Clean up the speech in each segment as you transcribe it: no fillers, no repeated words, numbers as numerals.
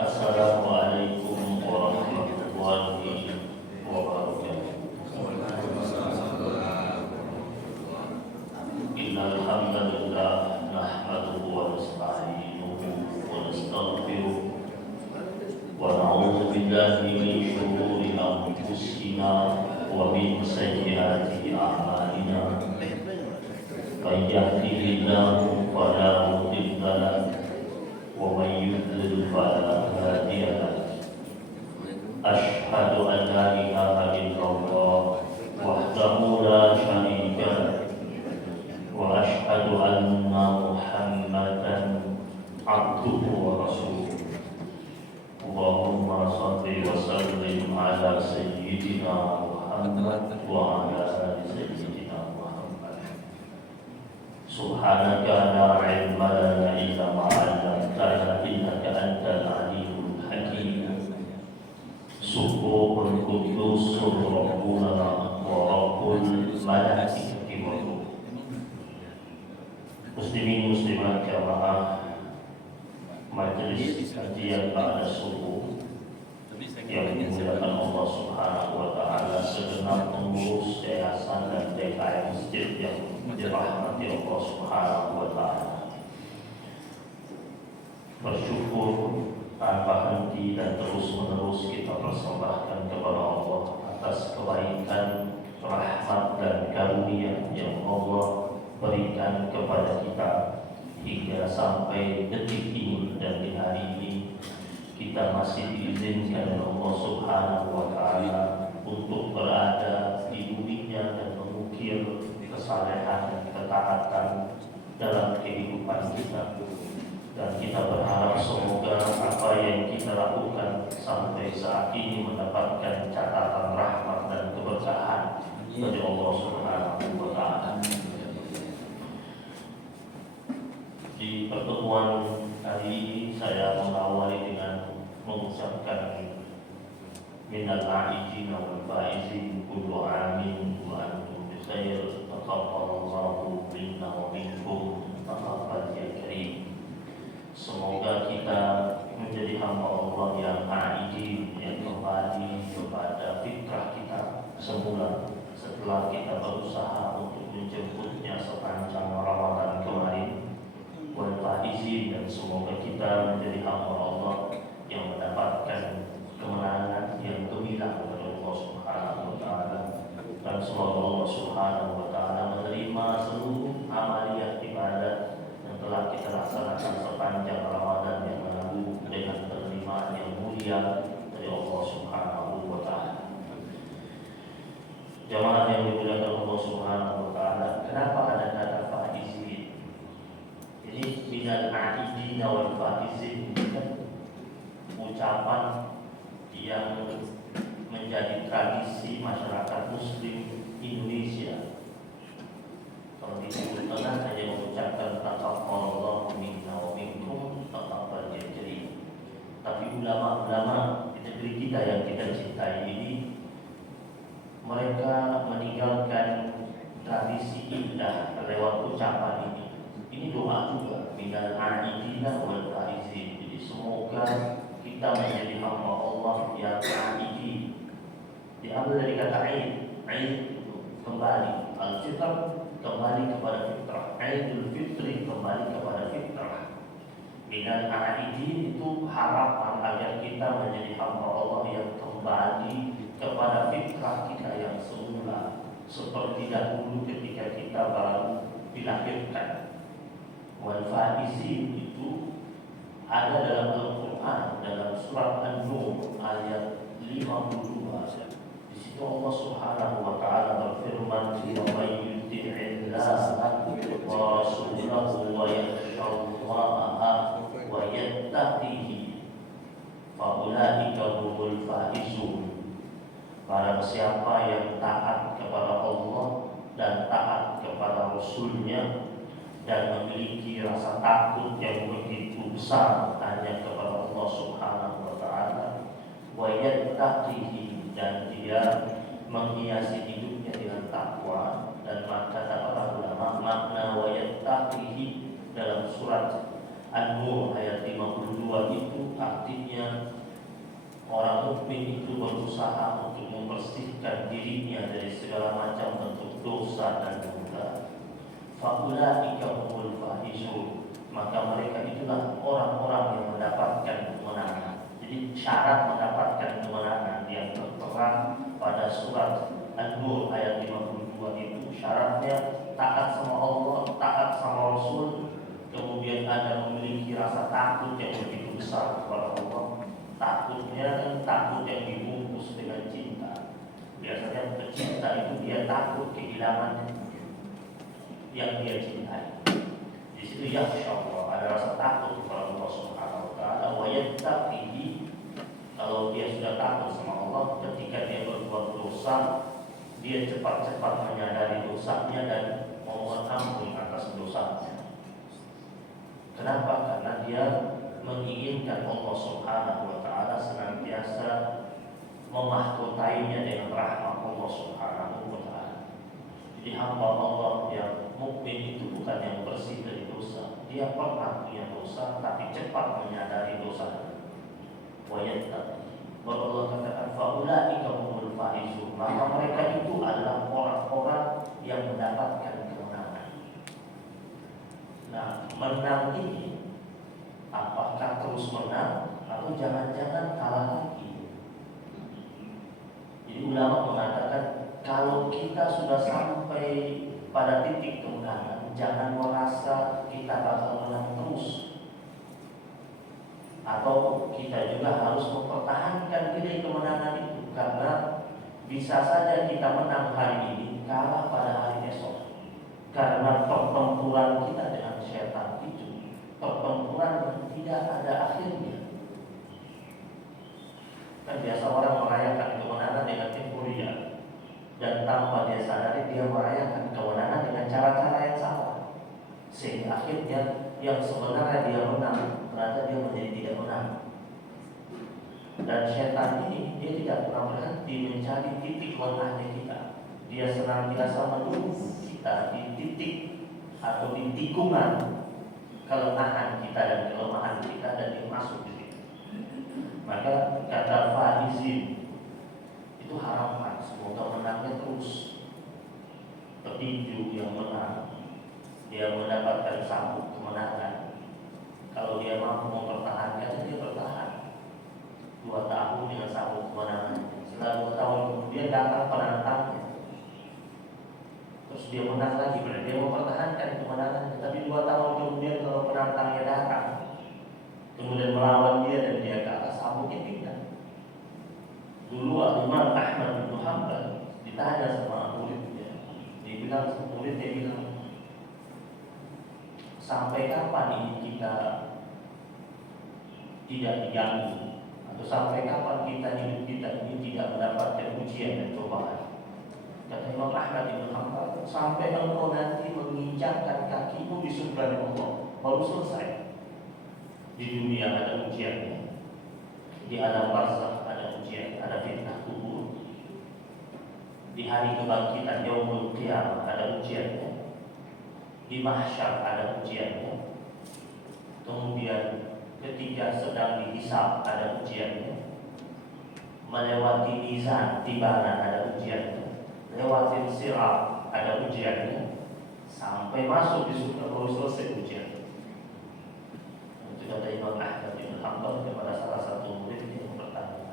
Assalamualaikum warahmatullahi wabarakatuh. Innal hamdalillah nahmaduhu wa nasta'inuhu wa nastaghfiruh wa na'udzu billahi min shururi anfusina wa min sayyiati a'malina. May yahdihillahu fala mudilla lahu wa may yudlil fala hadiya lahu. Asyhadu an la ilaha illallah wahdahu la syarika lahu wa asyhadu anna Muhammadan abduhu wa rasuluh. Allahumma shalli wa sallim ala sayyidina Muhammad wa ala ali sayyidina Muhammad. Subhanaka la ilma lana illa ma 'allamtana innaka antal alimul hakim. Subuhun quddusur rabbuna wa rabbul malaikati wa ruh. Muslimin muslimat jamaah majelis kajian pada subuh yang dimuliakan Allah Subhanahu wa taala, segenap pengurus yayasan dan DKM masjid yang dirahmati Allah Subhanahu wa taala. Bersyukur tanpa henti dan terus-menerus kita persembahkan kepada Allah atas kebaikan, rahmat dan karunia yang Allah berikan kepada kita hingga sampai detik ini, dan di hari ini kita masih diizinkan oleh Allah Subhanahu wa taala untuk berada di dunia dan mengukir kesalehan dan ketaatan dalam kehidupan kita. Dan kita berharap semoga apa yang kita lakukan sampai saat ini mendapatkan catatan rahmat dan keberkahan dari Allah Subhanahu wa taala. Di pertemuan hari ini saya mengawali dengan mengucapkan minal aidin wal faizin kullu amin wa antum bi khair. Taqabbalallahu minna wa minkum taqabbal ya karim. Semoga kita menjadi hamba Allah yang aidin, yang kembali kepada fitrah kita semula setelah kita berusaha untuk menjemputnya sepanjang Ramadan kemarin. Izin, dan semoga kita menjadi hamba Allah yang mendapatkan kemenangan yang gemilang dari Allah Subhanahu wa taala. Dan semoga Allah Subhanahu wa taala menerima seluruh amaliyat ibadah yang telah kita laksanakan sepanjang Ramadan yang lalu dengan penerimaan yang mulia dari Allah Subhanahu wa taala. Jamaah yang dimuliakan Allah Subhanahu wa taala, kenapa ada kata faizin? Jadi minal aidin wal faizin ini kan ucapan yang menjadi tradisi masyarakat Muslim Indonesia. Kalau di Timur Tengah hanya mengucapkan taqabbalallahu minna wa minkum taqabbal ya karim. Tapi ulama-ulama di negeri kita yang kita cintai ini, mereka meninggalkan tradisi indah lewat ucapan ini. Ini doa juga, minal aidin wal faizin. Jadi semoga kita menjadi hamba Allah yang aidin. Diambil dari kata aid, aid itu kembali, al-fitr kembali kepada fitrah, aidul fitri kembali kepada fitrah. Minal aidin itu harapan agar kita menjadi hamba Allah yang kembali kepada fitrah kita yang semula, seperti dahulu ketika kita baru dilahirkan. Wal faizin itu ada dalam Al-Quran, dalam surat An-Nur ayat 52. Di situ Allah Subhanahu wa taala berfirman, "Wa may yuti'illaha wa rasulahu wa yakhshallaha wa yattaqihi fa ulaika humul faizun." Barang siapa yang taat kepada Allah dan taat kepada Rasulnya dan memiliki rasa takut yang begitu besar hanya kepada Allah Subhanahu wa taala, wa yattaqihi, dan dia menghiasi hidupnya dengan takwa. Dan kata para ulama, makna wa yattaqihi dalam surat An-Nur ayat 52 itu artinya orang mukmin itu berusaha untuk membersihkan dirinya dari segala macam bentuk dosa dan dosa. Faulaika humul faizun, maka mereka itulah orang-orang yang mendapatkan kemenangan. Jadi syarat mendapatkan kemenangan yang tertera pada surat An-Nur ayat 52 itu syaratnya taat sama Allah, taat sama Rasul, kemudian ada memiliki rasa takut yang begitu besar kepada Allah. Takutnya kan takut yang dibungkus dengan cinta. Biasanya pecinta itu dia takut kehilangan yang dia cintai. Di situ ya Allah ada rasa takut kepada Allah Subhanahu wa taala. Wa yattaqihi, kalau dia sudah takut sama Allah, ketika dia berbuat dosa, dia cepat-cepat menyadari dosanya dan memohon ampun atas dosanya. Kenapa? Karena dia menginginkan Allah Subhanahu wa taala senantiasa memahkotainya dengan rahmat Allah Subhanahu wa taala. Jadi hamba Allah yang mukmin itu bukan yang bersih dari dosa. Dia pernah punya dosa tapi cepat menyadari dosa. Wa yattaqi. Allah katakan faulaika humul faizun, maka mereka itu adalah orang-orang yang mendapatkan kemenangan. Nah, menang ini apakah terus menang atau jangan-jangan kalah lagi? Jadi ulama mengatakan kalau kita sudah sampai pada titik kemenangan, jangan merasa kita bakal menang terus, atau kita juga harus mempertahankan diri kemenangan itu, karena bisa saja kita menang hari ini kalah pada hari esok, karena pertempuran kita dengan setan itu pertempuran yang tidak ada akhirnya. Kan biasa orang merayakan kemenangan dengan euforia, dan tanpa dia sadari dia merayakan kemenangan dengan cara-cara yang salah, sehingga akhirnya yang sebenarnya dia menang ternyata dia menjadi tidak menang. Dan setan ini dia tidak pernah berhenti mencari titik lemahnya kita. Dia senantiasa menunggu kita di titik atau di tikungan kelemahan kita dan kelemahan kita, dan dia masuk di situ. Maka kata faizin itu harapan semoga menangnya terus. Petinju yang menang, dia mendapatkan sabuk kemenangan. Kalau dia mampu mempertahankan, dia bertahan 2 tahun dengan sabuk kemenangan. Setelah 2 tahun kemudian datang penantangnya, terus dia menang lagi, berarti dia mempertahankan kemenangan. Tapi 2 tahun kemudian kalau penantangnya datang, kemudian melawan dia dan dia kalah, sabuknya pindah. Dulu Imam Ahmad bin Hanbal ditanya sama muridnya, dia bilang, sampai kapan ini kita tidak diganggu, atau sampai kapan hidup kita ini tidak mendapatkan ujian dan cobaan? Kata Imam Ahmad bin Hanbal, sampai engkau nanti menginjakkan kakimu di surga Allah, baru selesai. Di dunia ada ujiannya, di alam barzakh ada ujian, ada fitnah kubur, di hari kebangkitan yaumul qiyamah ada ujiannya, di mahsyar ada ujiannya, kemudian ketika sedang dihisab ada ujiannya, melewati mizan timbangan ada ujiannya, lewatin sirat ada ujiannya, sampai masuk di surga baru selesai ujian. Itu kata Imam Ahmad bin Hanbal kepada salah satu murid yang bertanya.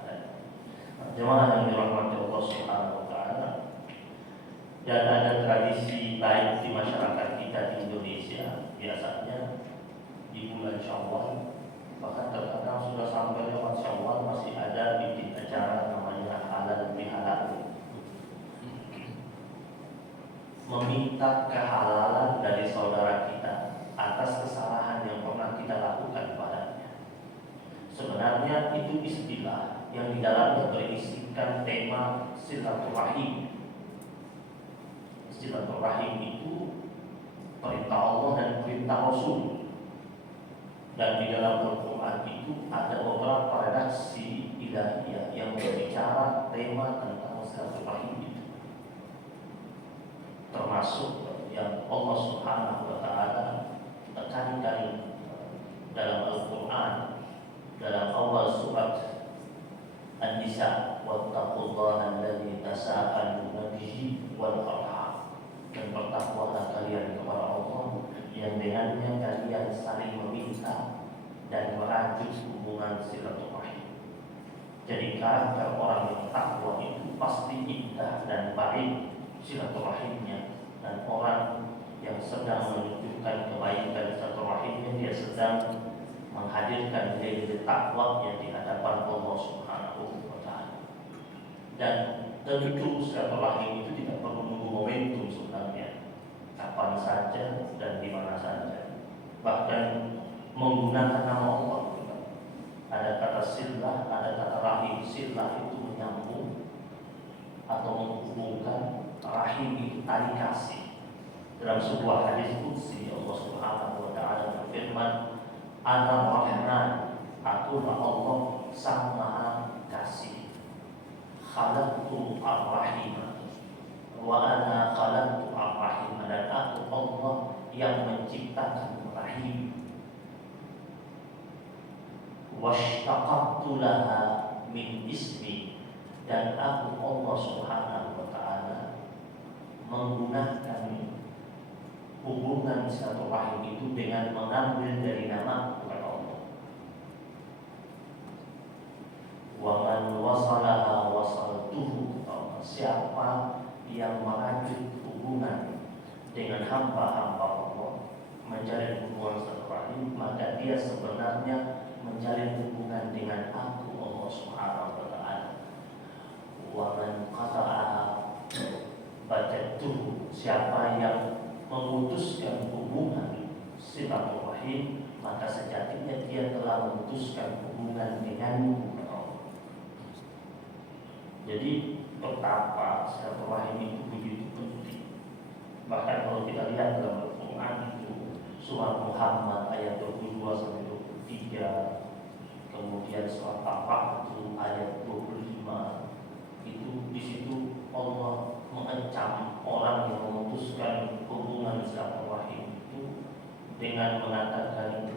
Jemaah yang dirahmati Allah Subhanahu wa taala, dan ada tradisi baik di masyarakat kita di Indonesia, biasanya di bulan Syawal, bahkan terkadang sudah sampai lewat Syawal masih ada bikin acara namanya halal bihalal, meminta kehalalan dari saudara kita atas kesalahan yang pernah kita lakukan padanya. Sebenarnya itu istilah yang di dalamnya berisikan tema silaturahim. Silaturahim itu perintah Allah dan perintah Rasul. Dan di dalam Al-Quran itu ada beberapa redaksi ilahiyah yang berbicara tema tentang silaturahim itu, termasuk yang Allah Subhanahu wa taala tekankan dalam Al-Quran, dalam awal surat An-Nisa, wattaqullaha alladzi tasaaluna bihi wal arham, dan bertakwalah kalian kepada Allah yang dengannya kalian saling meminta dan merajut hubungan silaturahim. Jadi karakter orang yang takwa itu pasti indah dan baik silaturahimnya, dan orang yang sedang menunjukkan kebaikan silaturahimnya, dia sedang menghadirkan nilai takwa yang di hadapan Allah Subhanahu wa taala. Dan tentu silaturahim itu tidak perlu menunggu momentum sebenarnya, kapan saja dan di mana saja. Bahkan menggunakan nama Allah. Ada kata silah, ada kata rahim. Silah itu menyambung atau menghubungkan, rahim itu tali kasih. Dalam sebuah hadis qudsi Allah Subhanahu wa taala berfirman, Ana Rahman, akulah Allah Sang Maha Kasih. Khalaqtu ar-rahimah wa ana khalaqtu ar-rahimah, dan aku Allah yang menciptakan rahim. Washtaqaqtu laha min ismi, dan aku Allah Subhanahu wa taala menggunakan hubungan silaturahim itu dengan mengambil dari nama Allah. Wa man wasalaha wasaltuhu, siapa yang merajut hubungan dengan hamba-hamba Allah, menjalin hubungan silaturahim, maka dia sebenarnya menjalin hubungan dengan aku Allah Subhanahu wa taala. Wa man qata'aha bajatuhu, siapa yang memutuskan hubungan silaturahim, maka sejatinya dia telah memutuskan hubungan denganmu. Jadi betapa silaturahim itu begitu penting. Bahkan kalau kita lihat dalam Al-Quran itu, surah Muhammad ayat 22 sampai 23, kemudian surat Al-Baqarah itu ayat 25, itu di situ Allah mengancam orang yang memutuskan hubungan silaturahim itu dengan mengatakan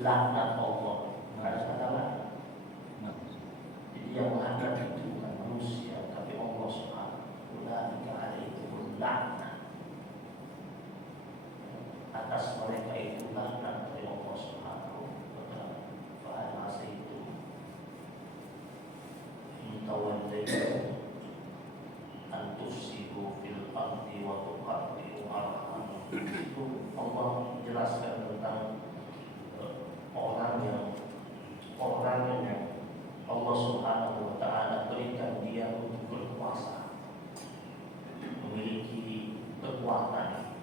laknat Allah. Nggak ada kata laknat. Jadi yang melaknat itu bukan manusia, tapi Allah Subhanahu wa taala itu laknat. Atas mereka itu laknat dari Allah Subhanahu wa taala. Fa'al itu tawallaytum an tufsidu fil ardi wa tuqatti'u arhamakum. Itu Allah menjelaskan tentang orang yang Allah Subhanahu wa taala berikan dia untuk berkuasa, memiliki kekuatan.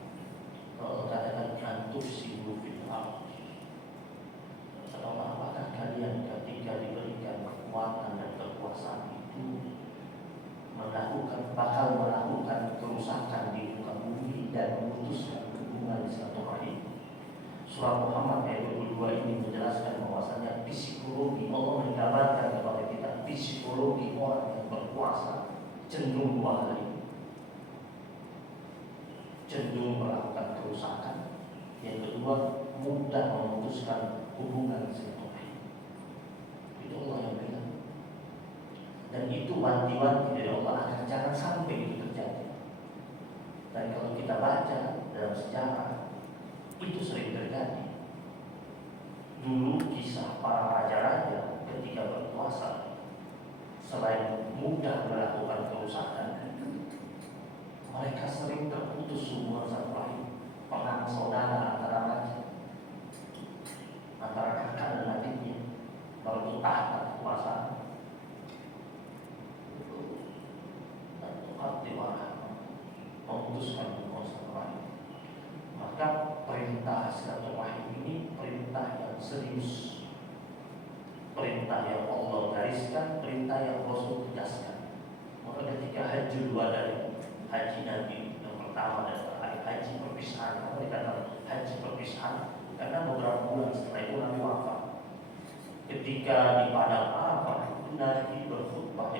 Kalau katakan an tufsidu fil ardi, apakah kalian ketika diberikan kekuatan dan kekuasaan itu bakal melakukan kerusakan di muka bumi dan memutuskan hubungan silaturahim? Surah Muhammad ayat 22 ini menjelaskan bahwasanya psikologi, Allah menggambarkan kepada kita psikologi orang yang berkuasa cenderung dua hal ini, cenderung melakukan kerusakan. Yang kedua, mudah memutuskan hubungan silaturahim. Itu Allah yang bilang. Dan itu wanti-wanti dari Allah agar jangan sampai itu terjadi. Dan kalau kita baca dalam sejarah, itu sering terjadi. Dulu kisah para raja-raja ketika berkuasa, selain mudah melakukan kerusakan, mereka sering terputus hubungan silaturahim. Perang saudara antara raja, antara kakak dan adiknya, baru tahta kekuasaan. Memutuskan hubungan silaturahim. Maka perintah silaturahim ini perintah yang serius, perintah yang Allah gariskan, perintah yang Rasul tegaskan. Maka ketika haji dua dari haji Nabi yang pertama dan terakhir, haji perpisahan, apa dikatakan haji perpisahan? Karena beberapa bulan setelah itu Nabi wafat. Ketika di padang Arafah, Nabi berkhutbah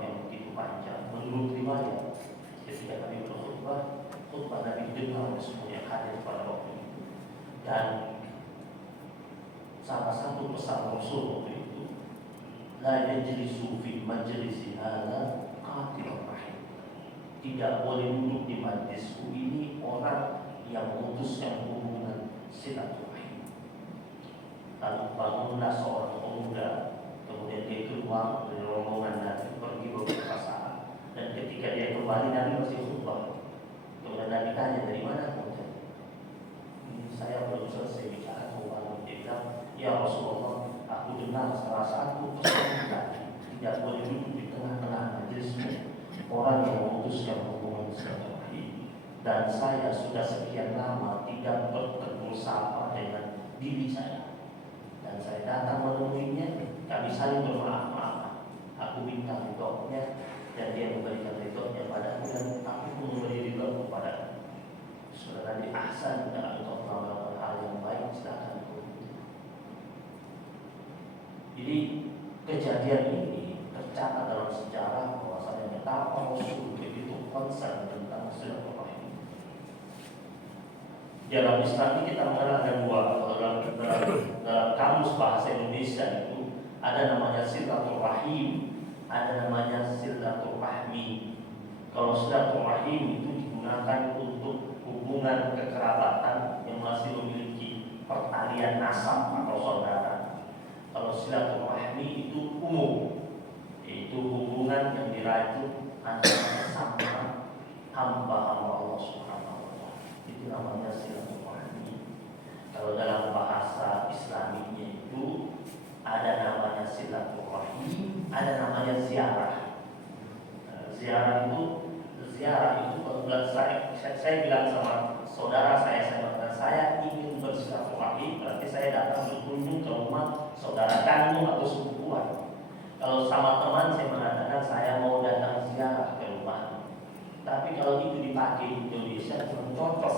yang begitu panjang. Menurut riwayat, ketika Nabi berkhutbah, khutbah Nabi didengar oleh semua yang hadir pada waktu itu. Dan salah satu pesan Rasul waktu itu, la yajlisu fi majlisi hadza qatil rahim. Tidak boleh duduk di majlisku ini orang yang memutuskan hubungan silaturahim. Lalu bangunlah seorang pemuda, kemudian dia keluar dari rombongan Nabi pergi beberapa saat, dan ketika dia kembali Nabi masih khutbah. Kemudian Nabi tanya, dari mana kamu? Saya belum selesai bicara soal. Dia bilang, ya Rasulullah, aku dengar salah satu pesan tadi, tidak boleh duduk di tengah-tengah majelismu orang yang memutuskan hubungan silaturahim. Dan saya sudah sekian lama tidak bertemu sapa dengan diri saya. Dan saya datang menemuinya, kami saling bermaaf-maafan. Aku minta ridhonya dan dia memberikan ridhonya padaku, dan aku pun memberi ridho kepada saudara di ahsan. Dan untuk melakukan hal yang baik, silakan. Jadi kejadian ini tercatat dalam sejarah bahwasanya betapa Rasul begitu concern tentang silaturahim. Dalam Islam ini kita mengenal ada dua. Dalam kamus bahasa Indonesia itu ada namanya silaturahim, ada namanya silaturahmi. Kalau silaturahim itu digunakan untuk hubungan kekerabatan yang masih memiliki pertalian nasab atau saudara. Kalau silaturahmi itu umum, yaitu hubungan yang dirajut antara sama hamba-hamba Allah Subhanahu wa Ta'ala. Itu namanya silaturahmi. Kalau dalam bahasa Islaminya itu ada namanya silaturahim, ada namanya ziarah. Ziarah itu kalau saya bilang sama saudara saya ingin bersilaturahim, berarti saya datang berkunjung ke rumah saudara kandung atau sepupuan. Kalau sama teman saya mengatakan saya mau datang ziarah ke rumah. Tapi kalau itu dipakai di Indonesia kurang cocok.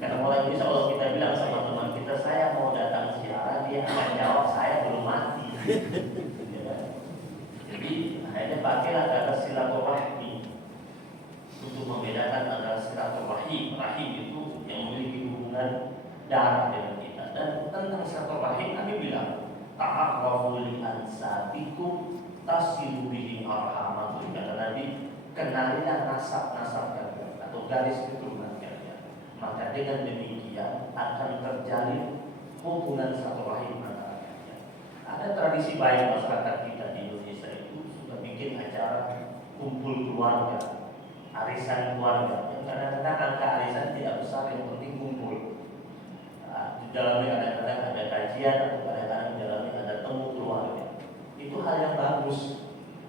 Karena mulai bisa kalau kita bilang sama teman kita saya mau datang ziarah, dia akan jawab saya belum mati. Jadi akhirnya pakailah kata silaturahmi untuk membedakan antara silaturahim. Rahim itu yang memiliki hubungan darah dengan kita. Dan tentang silaturahim Nabi bilang, ta'arrafu li ansabikum tasilu bihi arhamakum. Kata Nabi, kenalilah nasab-nasab kalian atau garis keturunan kalian. Maka dengan demikian akan terjalin hubungan silaturahim antara kalian. Ada tradisi baik masyarakat kita di Indonesia itu sudah bikin acara kumpul keluarga, arisan keluarga. Yang kadang-kadang angka arisan tidak besar, yang penting kumpul. Di dalamnya kadang-kadang ada kajian atau kadang-kadang di dalamnya ada temu keluarga. Itu hal yang bagus.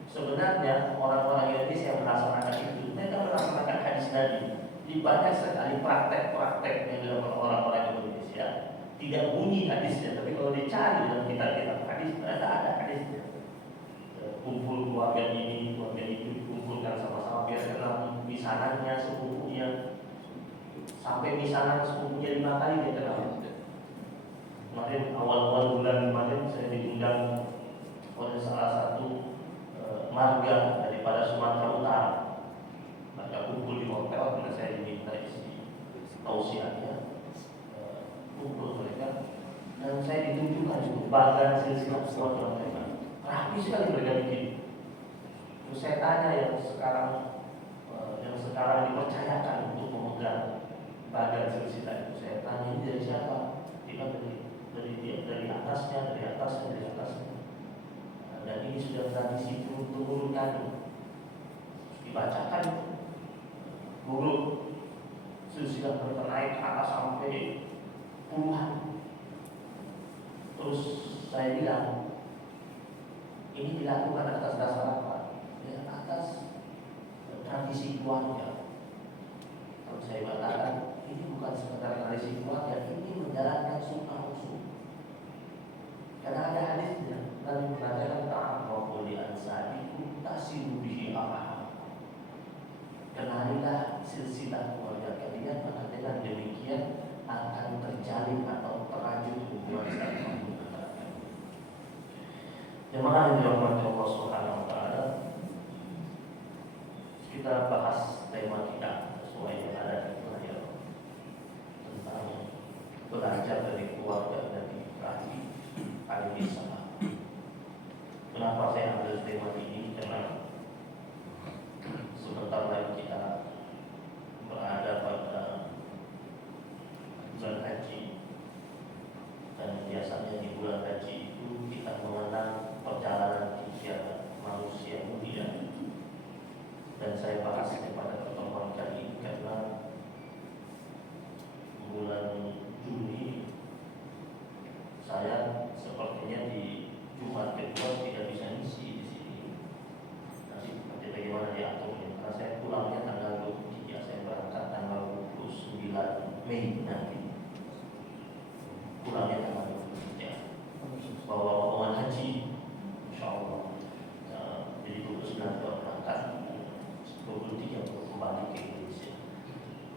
Sebenarnya orang-orang Indonesia yang melaksanakan itu, mereka melaksanakan hadis Nabi. Di banyak sekali praktek-praktek yang dilakukan orang-orang Indonesia tidak bunyi hadisnya, tapi kalau dicari dalam kitab-kitab hadis, ternyata ada hadisnya. Kumpul keluarga ini, keluarga itu dikumpulkan sama-sama biar kenal misanannya, sepupunya. Sampai misanan sepupunya 5 kali dia kenal. Kemarin awal-awal bulan kemarin saya diundang oleh salah satu marga daripada Sumatera Utara. Mereka kumpul di hotel, karena saya diminta isi tausiahnya. Kumpul mereka dan saya ditunjukkan itu bagan silsilah keluarga mereka. Rapi sekali mereka bikin. Terus saya tanya yang sekarang dipercayakan untuk memegang bagan silsilah itu, saya tanya ini dari siapa? Dia dari atasnya. Dan ini sudah tradisi turun-turun kami. Dibacakan huruf silsilah berkenaik ke atas sampai puluhan. Terus saya bilang, ini dilakukan atas dasar apa? Ya, atas tradisi keluarga. Kalau saya katakan, ini bukan sekedar tradisi keluarga, ini menjalankan sunnah Rasul. Karena ada hadisnya, Nabi mengatakan ta'arrafu li ansabikum tasilu bihi arham. Kenalilah silsilah keluarga kalian, maka dengan demikian akan terjalin atau terajut hubungan silaturahim. Jemaah yang dirahmati Allah Subhanahu wa Ta'ala, kita bahas tema kita sesuai yang ada di layar tentang belajar dari keluarga dan rahim.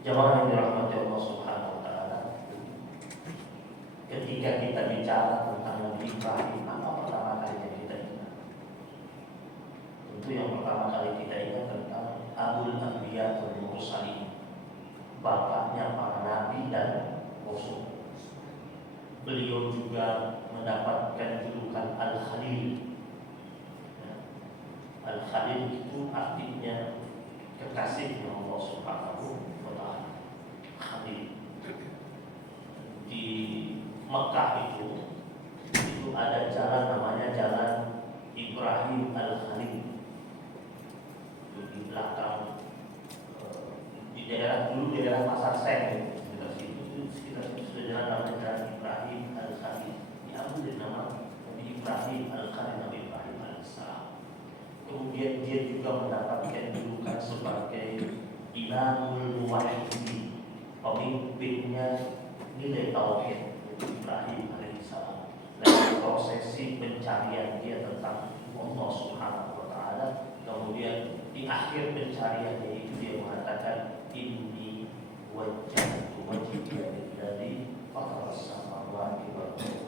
Jemaah yang dirahmati Allah Subhanahu wa taala, ketika kita bicara tentang Nabi Ibrahim, apa pertama kali yang kita ingat? Tentu yang pertama kali kita ingat tentang Abul Anbiya wal Mursalin, bapaknya para nabi dan rasul. Beliau juga mendapatkan julukan Al-Khalil. Al-Khalil itu artinya kekasihnya Allah Subhanahu wa taala. Khalil. Di Mekah itu ada jalan namanya Jalan Ibrahim Al-Khalil. Itu di belakang di daerah dulu daerah Pasar Seng itu sekitar sudah jalan namanya Jalan Ibrahim Al-Khalil. Diambil dari nama Nabi Ibrahim Al-Khalil, Nabi Ibrahim Al-Salam. Kemudian dia juga mendapatkan julukan sebagai Imamul Muwahhidin, pemimpinnya nilai tauhid, Ibrahim alaihissalam. Dalam prosesi pencarian dia tentang Allah Subhanahu wa taala, kemudian di akhir pencariannya itu dia mengatakan inni wajjahtu wajhiya lilladzi fatara as-samawati wal ardh.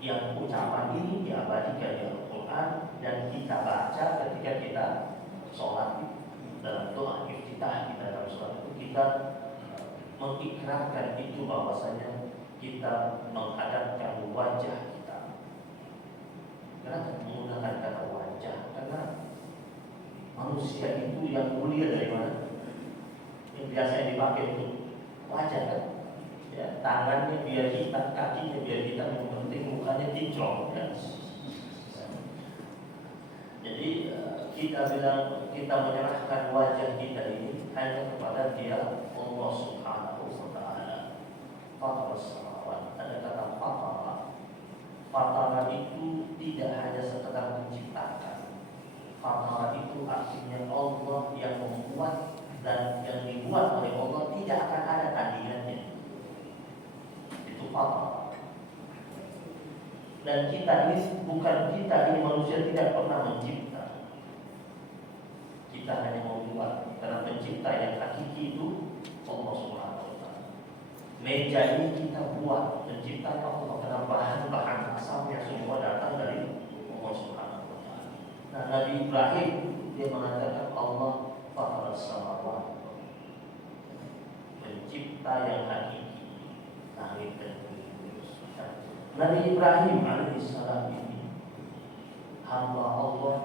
Yang ucapan ini diabadikan di Al-Quran dan kita baca ketika kita sholat dalam doa iftitah kita dalam sholat itu kita mengikrarkan itu bahwasanya kita menghadapkan wajah kita. Kenapa menggunakan kata wajah? Karena manusia itu yang mulia dari mana? Yang biasanya dipakai untuk wajah kan? Ya, tangannya biar hitam, kakinya biar hitam, yang penting mukanya kinclong ya. Jadi kita bilang kita menyerahkan wajah kita ini hanya kepada Dia Allah Subhanahu wa taala. Fatara samawat, ada kata fatara. Fatara itu tidak hanya sekedar menciptakan. Fatara itu artinya Allah yang membuat, dan yang dibuat oleh Allah tidak akan ada tandingannya. Fatara. Dan kita ini bukan kita ini manusia tidak pernah mencipta. Kita hanya membuat. Karena pencipta yang hakiki itu Allah Subhanahu wa taala. Meja ini kita buat, penciptanya Allah. Karena bahan-bahan asalnya semua datang dari Allah Subhanahu wa taala. Nah, Nabi Ibrahim dia mengatakan Allah fatara samawati, pencipta yang hakiki langit dan bumi. Nabi Ibrahim alaihissalam ini hamba Allah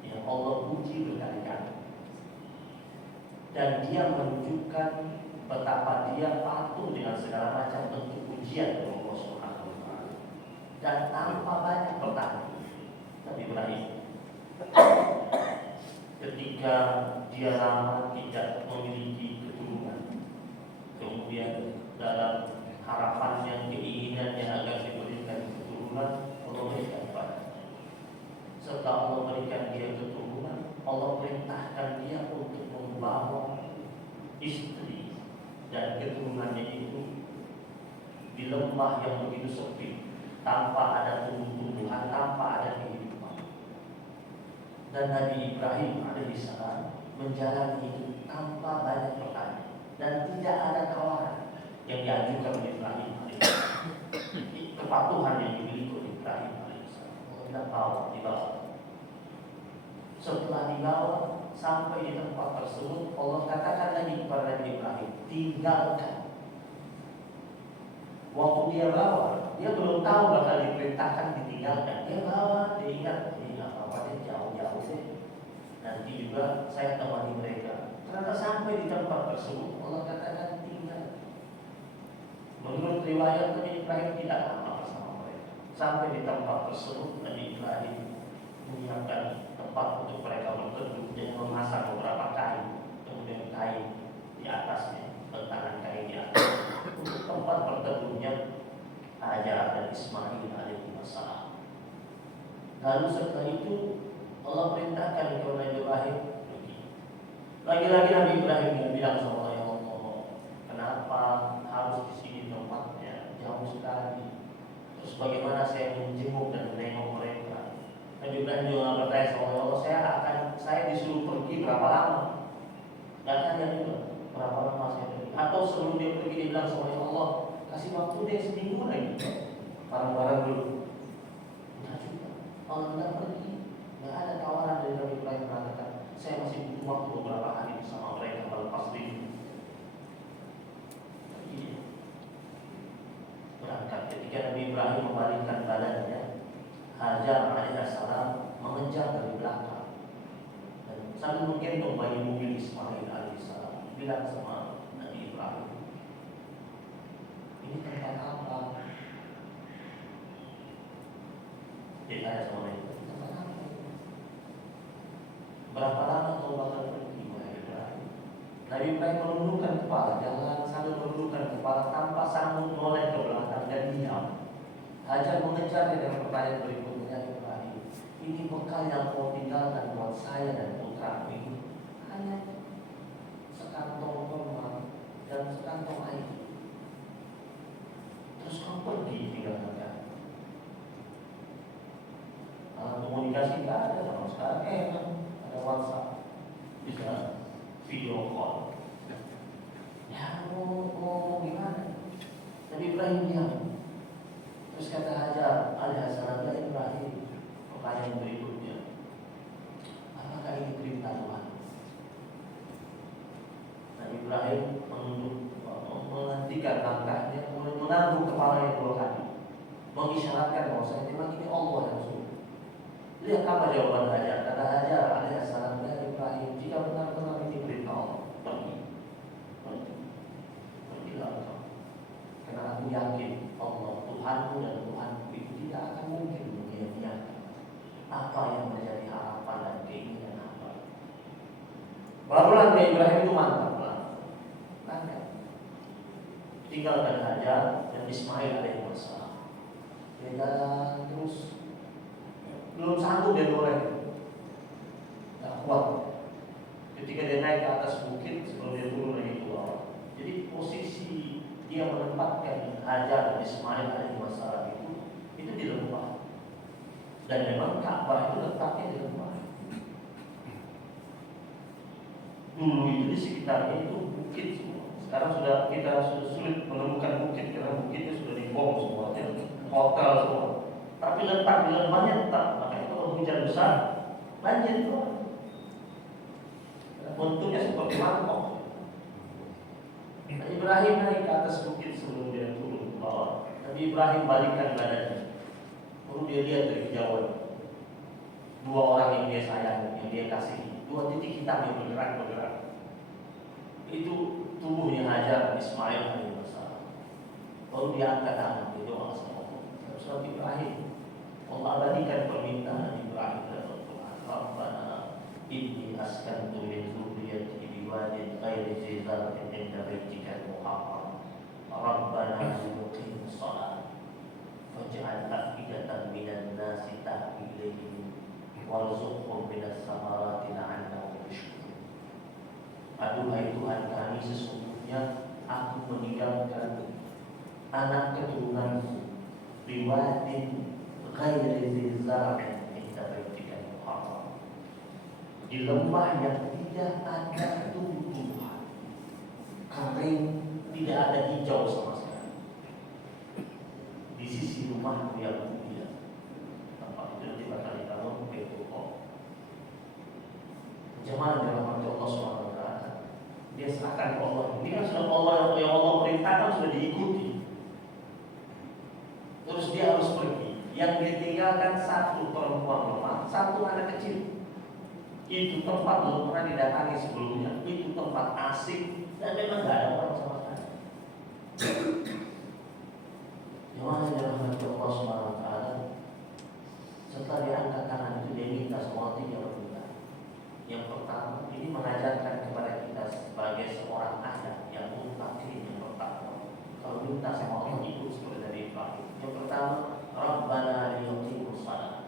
yang Allah puji berkali-kali, dan dia menunjukkan betapa dia patuh dengan segala macam bentuk ujian dari Allah Subhanahu wa taala, dan tanpa banyak bertanya. Nabi Ibrahim ketika dia lama tidak memiliki keturunan, kemudian dalam harapannya, keinginannya agar diberikan keturunan, Allah berikan padanya. Setelah Allah berikan dia keturunan, Allah perintahkan dia untuk membawa istri dan keturunannya itu di lembah yang begitu sepi, tanpa ada tumbuh-tumbuhan, tanpa ada kehidupan. Dan Nabi Ibrahim alaihissalam menjalani itu tanpa banyak pertanyaan dan tidak ada tawaran yang diajukan oleh Ibrahim alaihissalam. Kepatuhan yang dimiliki oleh Ibrahim alaihissalam. Allah tidak bawa, dibawa. Setelah dibawa sampai di tempat tersebut, Allah katakan lagi kepada Nabi Ibrahim, tinggalkan. Waktu dia bawa, dia belum tahu bakal diperintahkan ditinggalkan. Dia bawa, dia ingat, ini apa-apa deh, jauh-jauh deh. Nanti juga saya temani mereka. Ternyata sampai di tempat tersebut, Allah katakan tinggal. Menurut riwayat Nabi Ibrahim tidak lama bersama mereka. Sampai di tempat tersebut, Nabi Ibrahim menyiapkan tempat untuk mereka berteduh dan memasang beberapa kain, kemudian kain di atasnya, bentangan kain di atas, untuk tempat berteduhnya Hajar dan Ismail alaihissalam. Lalu setelah itu Allah perintahkan kepada Nabi Ibrahim pergi. Lagi-lagi Nabi Ibrahim bilang sama Allah, kenapa harus di sini tempatnya jauh sekali? Terus bagaimana saya menjenguk dan menengok mereka? Nabi Ibrahim juga bertanya sama Allah, saya disuruh pergi berapa lama? Dan hanya juga berapa lama bilang sama Allah, kasih waktu deh seminggu lagi, barang-barang dulu. Udah juga, kalau tidak pergi, nggak ada tawaran dari Nabi Ibrahim mengatakan, saya masih butuh waktu beberapa hari bersama mereka melepas rindu. Berangkat ketika Nabi Ibrahim membalikkan badannya, Hajar alaihissalam mengejar dari belakang dan sambil menggendong bayi mungil Ismail alaihissalam, bilang sama Nabi Ibrahim, ini tempat apa? Dia tanya sama Nabi, tempat apa? Berapa lama kau bakal pergi, wahai Ibrahim? Nabi Ibrahim menundukkan kepala, jalan sambil menundukkan kepala tanpa sanggup menoleh ke belakang dan diam. Hajar mengejar dengan pertanyaan berikutnya, Ibrahim, ini bekal yang kau tinggalkan buat saya dan putra ini hanya sekantong kurma dan sekantong air. Terus kau pergi tinggalkan kami. Komunikasi nggak ada sama sekali. Ada WhatsApp, bisa video call. Ya mau gimana? Nabi Ibrahim diam. Terus kata Hajar alaihissalam, ya Ibrahim, pertanyaan berikutnya, apakah ini perintah Tuhan? Nabi Ibrahim menghentikan langkahnya, mengangguk kepalanya 2 kali, mengisyaratkan bahwa saya memang ini Allah yang suruh. Lihat apa jawaban Hajar. Kata Hajar alaihissalam, ya Ibrahim, jika benar-benar ini perintah Allah, pergilah engkau. Karena aku yakin Allah Tuhanmu dan Tuhanku itu tidak akan mungkin menyia-nyiakan apa yang menjadi harapan dan keinginan apa. Barulah Nabi Ibrahim itu mantap lah. Tinggalkan Hajar dan Ismail alaihissalam. Dia jalan terus, belum sanggup dia goreng, tak kuat. Ketika dia naik ke atas bukit, sebelum dia turun lagi ke bawah. Jadi posisi dia menempatkan Hajar dan Ismail alaihissalam itu di lembah. Dan memang Ka'bah itu letaknya di lembah. Dulu itu di sekitarnya itu bukit semua. Sekarang kita sudah sulit menemukan bukit karena bukitnya sudah dibom semua, hotel semua. Tapi letak di lembahnya tetap. Makanya kalau hujan besar, banjir itu. Bentuknya seperti mangkok. Nabi Ibrahim naik ke atas bukit sebelum dia turun ke bawah. Nabi Ibrahim balikkan badannya. Lalu dia lihat dari kejauhan 2 orang yang dia sayang, yang dia kasih, 2 titik hitam yang bergerak. Itu tubuhnya Hajar Ismail alaihissalam. Lalu dia angkat tangan, dia doa sama Allah. Terus Nabi Ibrahim, Allah abadikan permintaan Ibrahim dalam Al-Quran. Rabbana inni askantu min dzurriyyati biwadin ghairi dzi zar'in 'inda baitikal muharram. Rabbana liyuqimus shalah waj'al af'idatan minan nasi tahwi ilaihim warzuqhum minas samarati la'allahum yashkurun. Aduhai Tuhan kami, sesungguhnya aku meninggalkan anak keturunanku biwadin ghairi dzi zar'in 'inda baitikal muharram, di lembah yang tidak ada tumbuhan, kering, tidak ada hijau sama sekali, di sisi rumahku yang mulia. Tempat itu nanti bakal dibangun Betul. Jemaah dirahmati Allah SWT, dia serahkan ke Allah. Ini kan sudah Allah yang Allah perintahkan, sudah diikuti. Terus dia harus pergi. Yang dia tinggalkan 1 perempuan lemah, 1 anak kecil. Itu tempat belum pernah didatangi sebelumnya. Itu tempat asing dan memang tidak ada orang sama sekali. Jemaah yang dirahmati Allah SWT, setelah dia angkat tangan itu, dia minta semua 3 permintaan. Yang pertama, ini mengajarkan kepada kita sebagai seorang ayah yang mutakin, yang pertama, kalau minta sama Allah ikut seperti Nabi Ibrahim. Yang pertama, Rabbana liyuqimus shalah.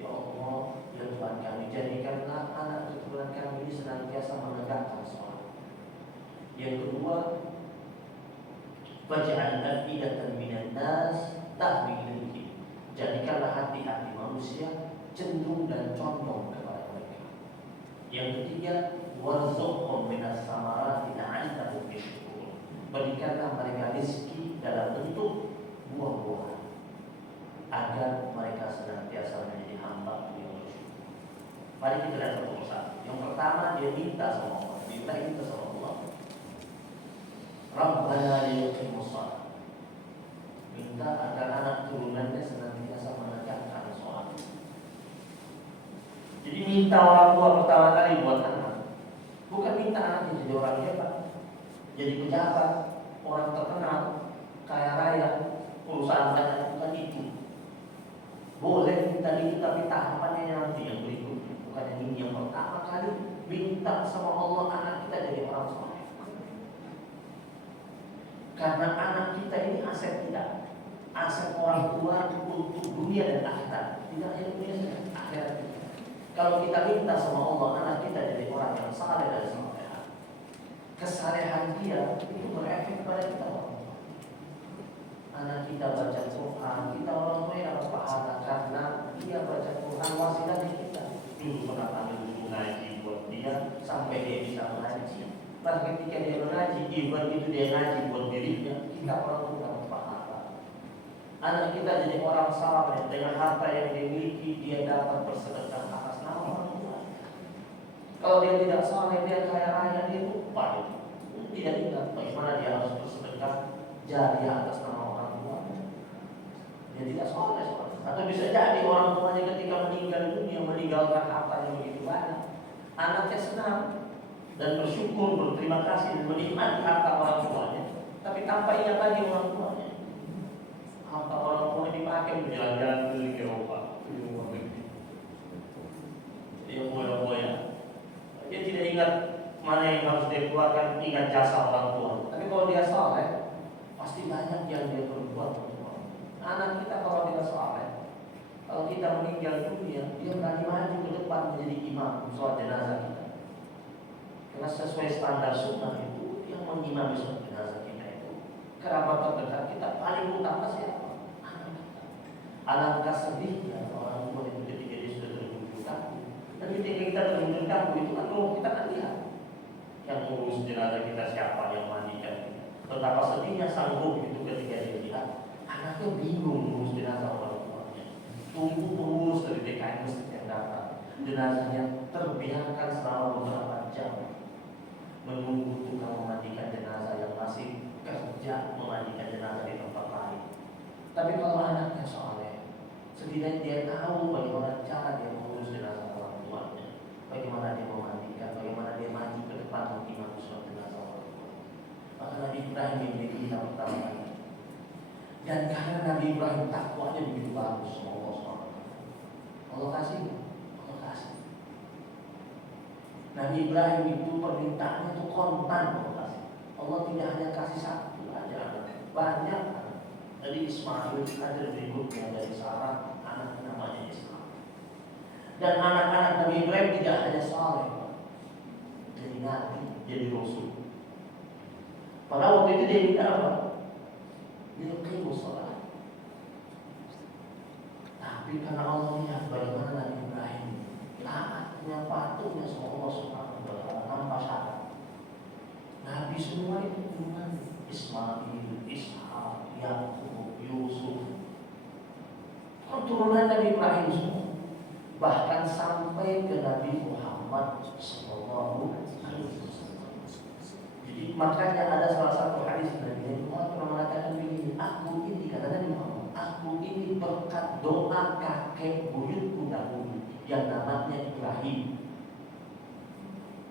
Ya Allah, ya Tuhan kami, jadikanlah anak keturunan kami ini senantiasa menegakkan sholat. Yang kedua, waj'al af'idatan minan nas tahwi ilaihim. Jadikanlah hati-hati manusia cenderung dan condong kepada mereka. Yang ketiga, warzuqhum minas samarati la'allahum yashkurun. berikanlah mereka rezeki dalam bentuk buah-buahan agar mereka senantiasa menjadi hamba yang bersyukur. Mari kita lihat satu persatu. Yang pertama, dia minta sama Allah. Dia minta sama Allah, Rabbana liyuqimus shalah. Minta agar anak turunannya senantiasa menegakkan sholat. Jadi minta orang tua pertama kali buat anak, bukan minta anaknya jadi orang hebat, jadi pejabat, orang terkenal, kaya raya, perusahaan banyak, bukan itu. Boleh minta itu, tapi tahapannya nanti yang berikutnya. Bukan yang ini. Yang pertama kali minta sama Allah anak kita jadi orang soleh. Karena anak kita ini aset kita, aset orang tua untuk dunia dan akhirat. Tidak hanya dunia saja, akhirat kita. Kalau kita minta sama Allah anak kita jadi orang yang saleh dan soleh, kesalehan dia itu berefek pada kita. Anak kita baca Quran, kita orang tua yang dapat pahala karena dia baca Quran, wasilahnya kita. Dulu pernah panggil guru ngaji buat dia sampai dia bisa mengaji. Bahkan ketika dia mengaji, even itu dia ngaji buat dirinya, kita orang tua dapat pahala. Anak kita jadi orang saleh dengan harta yang dia miliki, dia dapat bersedekah atas nama orang tua. Kalau dia tidak saleh, dia kaya raya, dia lupa. Tidak ingat bagaimana dia harus bersedekah jadi atas nama orang tua. Dia tidak soleh. Atau bisa jadi orang tuanya ketika meninggal dunia meninggalkan harta yang begitu banyak, anaknya senang dan bersyukur, berterima kasih dan menikmati harta orang tuanya, tapi tanpa ingat lagi orang tuanya. Harta orang tuanya dipakai berjalan-jalan keliling Eropa, dia boya-boya. Dia tidak ingat mana yang harus dia keluarkan, ingat jasa orang tua. Tapi kalau dia soleh, pasti banyak yang dia berbuat. Anak kita kalau tidak soleh, kalau kita meninggal dunia, dia berani maju ke depan menjadi imam sholat jenazah kita. Karena sesuai standar sunnah itu, yang mengimami sholat jenazah kita itu kerabat terdekat kita paling utama siapa? Anak kita. Alangkah sedihnya orang tua itu ketika dia sudah terbujur kaku. Dan ketika kita terbujur kaku itu kan kalau kita kan lihat yang mengurus jenazah kita siapa, yang mandikan kita. Betapa sedihnya sanggup itu ketika dia lihat anaknya bingung mengurus jenazah orang tuanya. Tunggu pengurus dari DKM masjid yang datang, jenazahnya terbiarkan selama beberapa jam menunggu tukang memandikan jenazah yang masih kerja memandikan jenazah di tempat lain. Tapi kalau anaknya soleh, setidaknya dia tahu bagaimana cara dia mengurus jenazah orang tuanya, bagaimana dia memandikan, bagaimana dia maju ke depan mengimami sholat jenazah orang tuanya. Maka Nabi Ibrahim yang menjadi kita pertama kali. Dan karena Nabi Ibrahim takwanya begitu bagus sama Allah SWT, Allah kasih. Nabi Ibrahim itu permintaannya itu kontan Allah kasih. Allah tidak hanya kasih satu aja, banyak. Dari Ismail ada berikutnya dari Sarah, anak namanya Ismail. Dan anak-anak Nabi Ibrahim tidak hanya saleh, jadi nabi, jadi rasul. Pada waktu itu dia minta apa? Dia qimus shalah. Tapi karena Allah lihat bagaimana Nabi Ibrahim taatnya, patuhnya sama Allah Subhanahu wa taala tanpa syarat. Nabi semua itu dengan Ismail, Ishak, Yakub, Yusuf, keturunan Nabi Ibrahim semua. Bahkan sampai ke Nabi Muhammad sallallahu alaihi wasallam. Jadi makanya ada salah satu hadis Nabi Muhammad pernah mengatakan begini, aku ini kata Nabi Muhammad, aku ini berkat doa kakek buyutku dahulu yang namanya Ibrahim.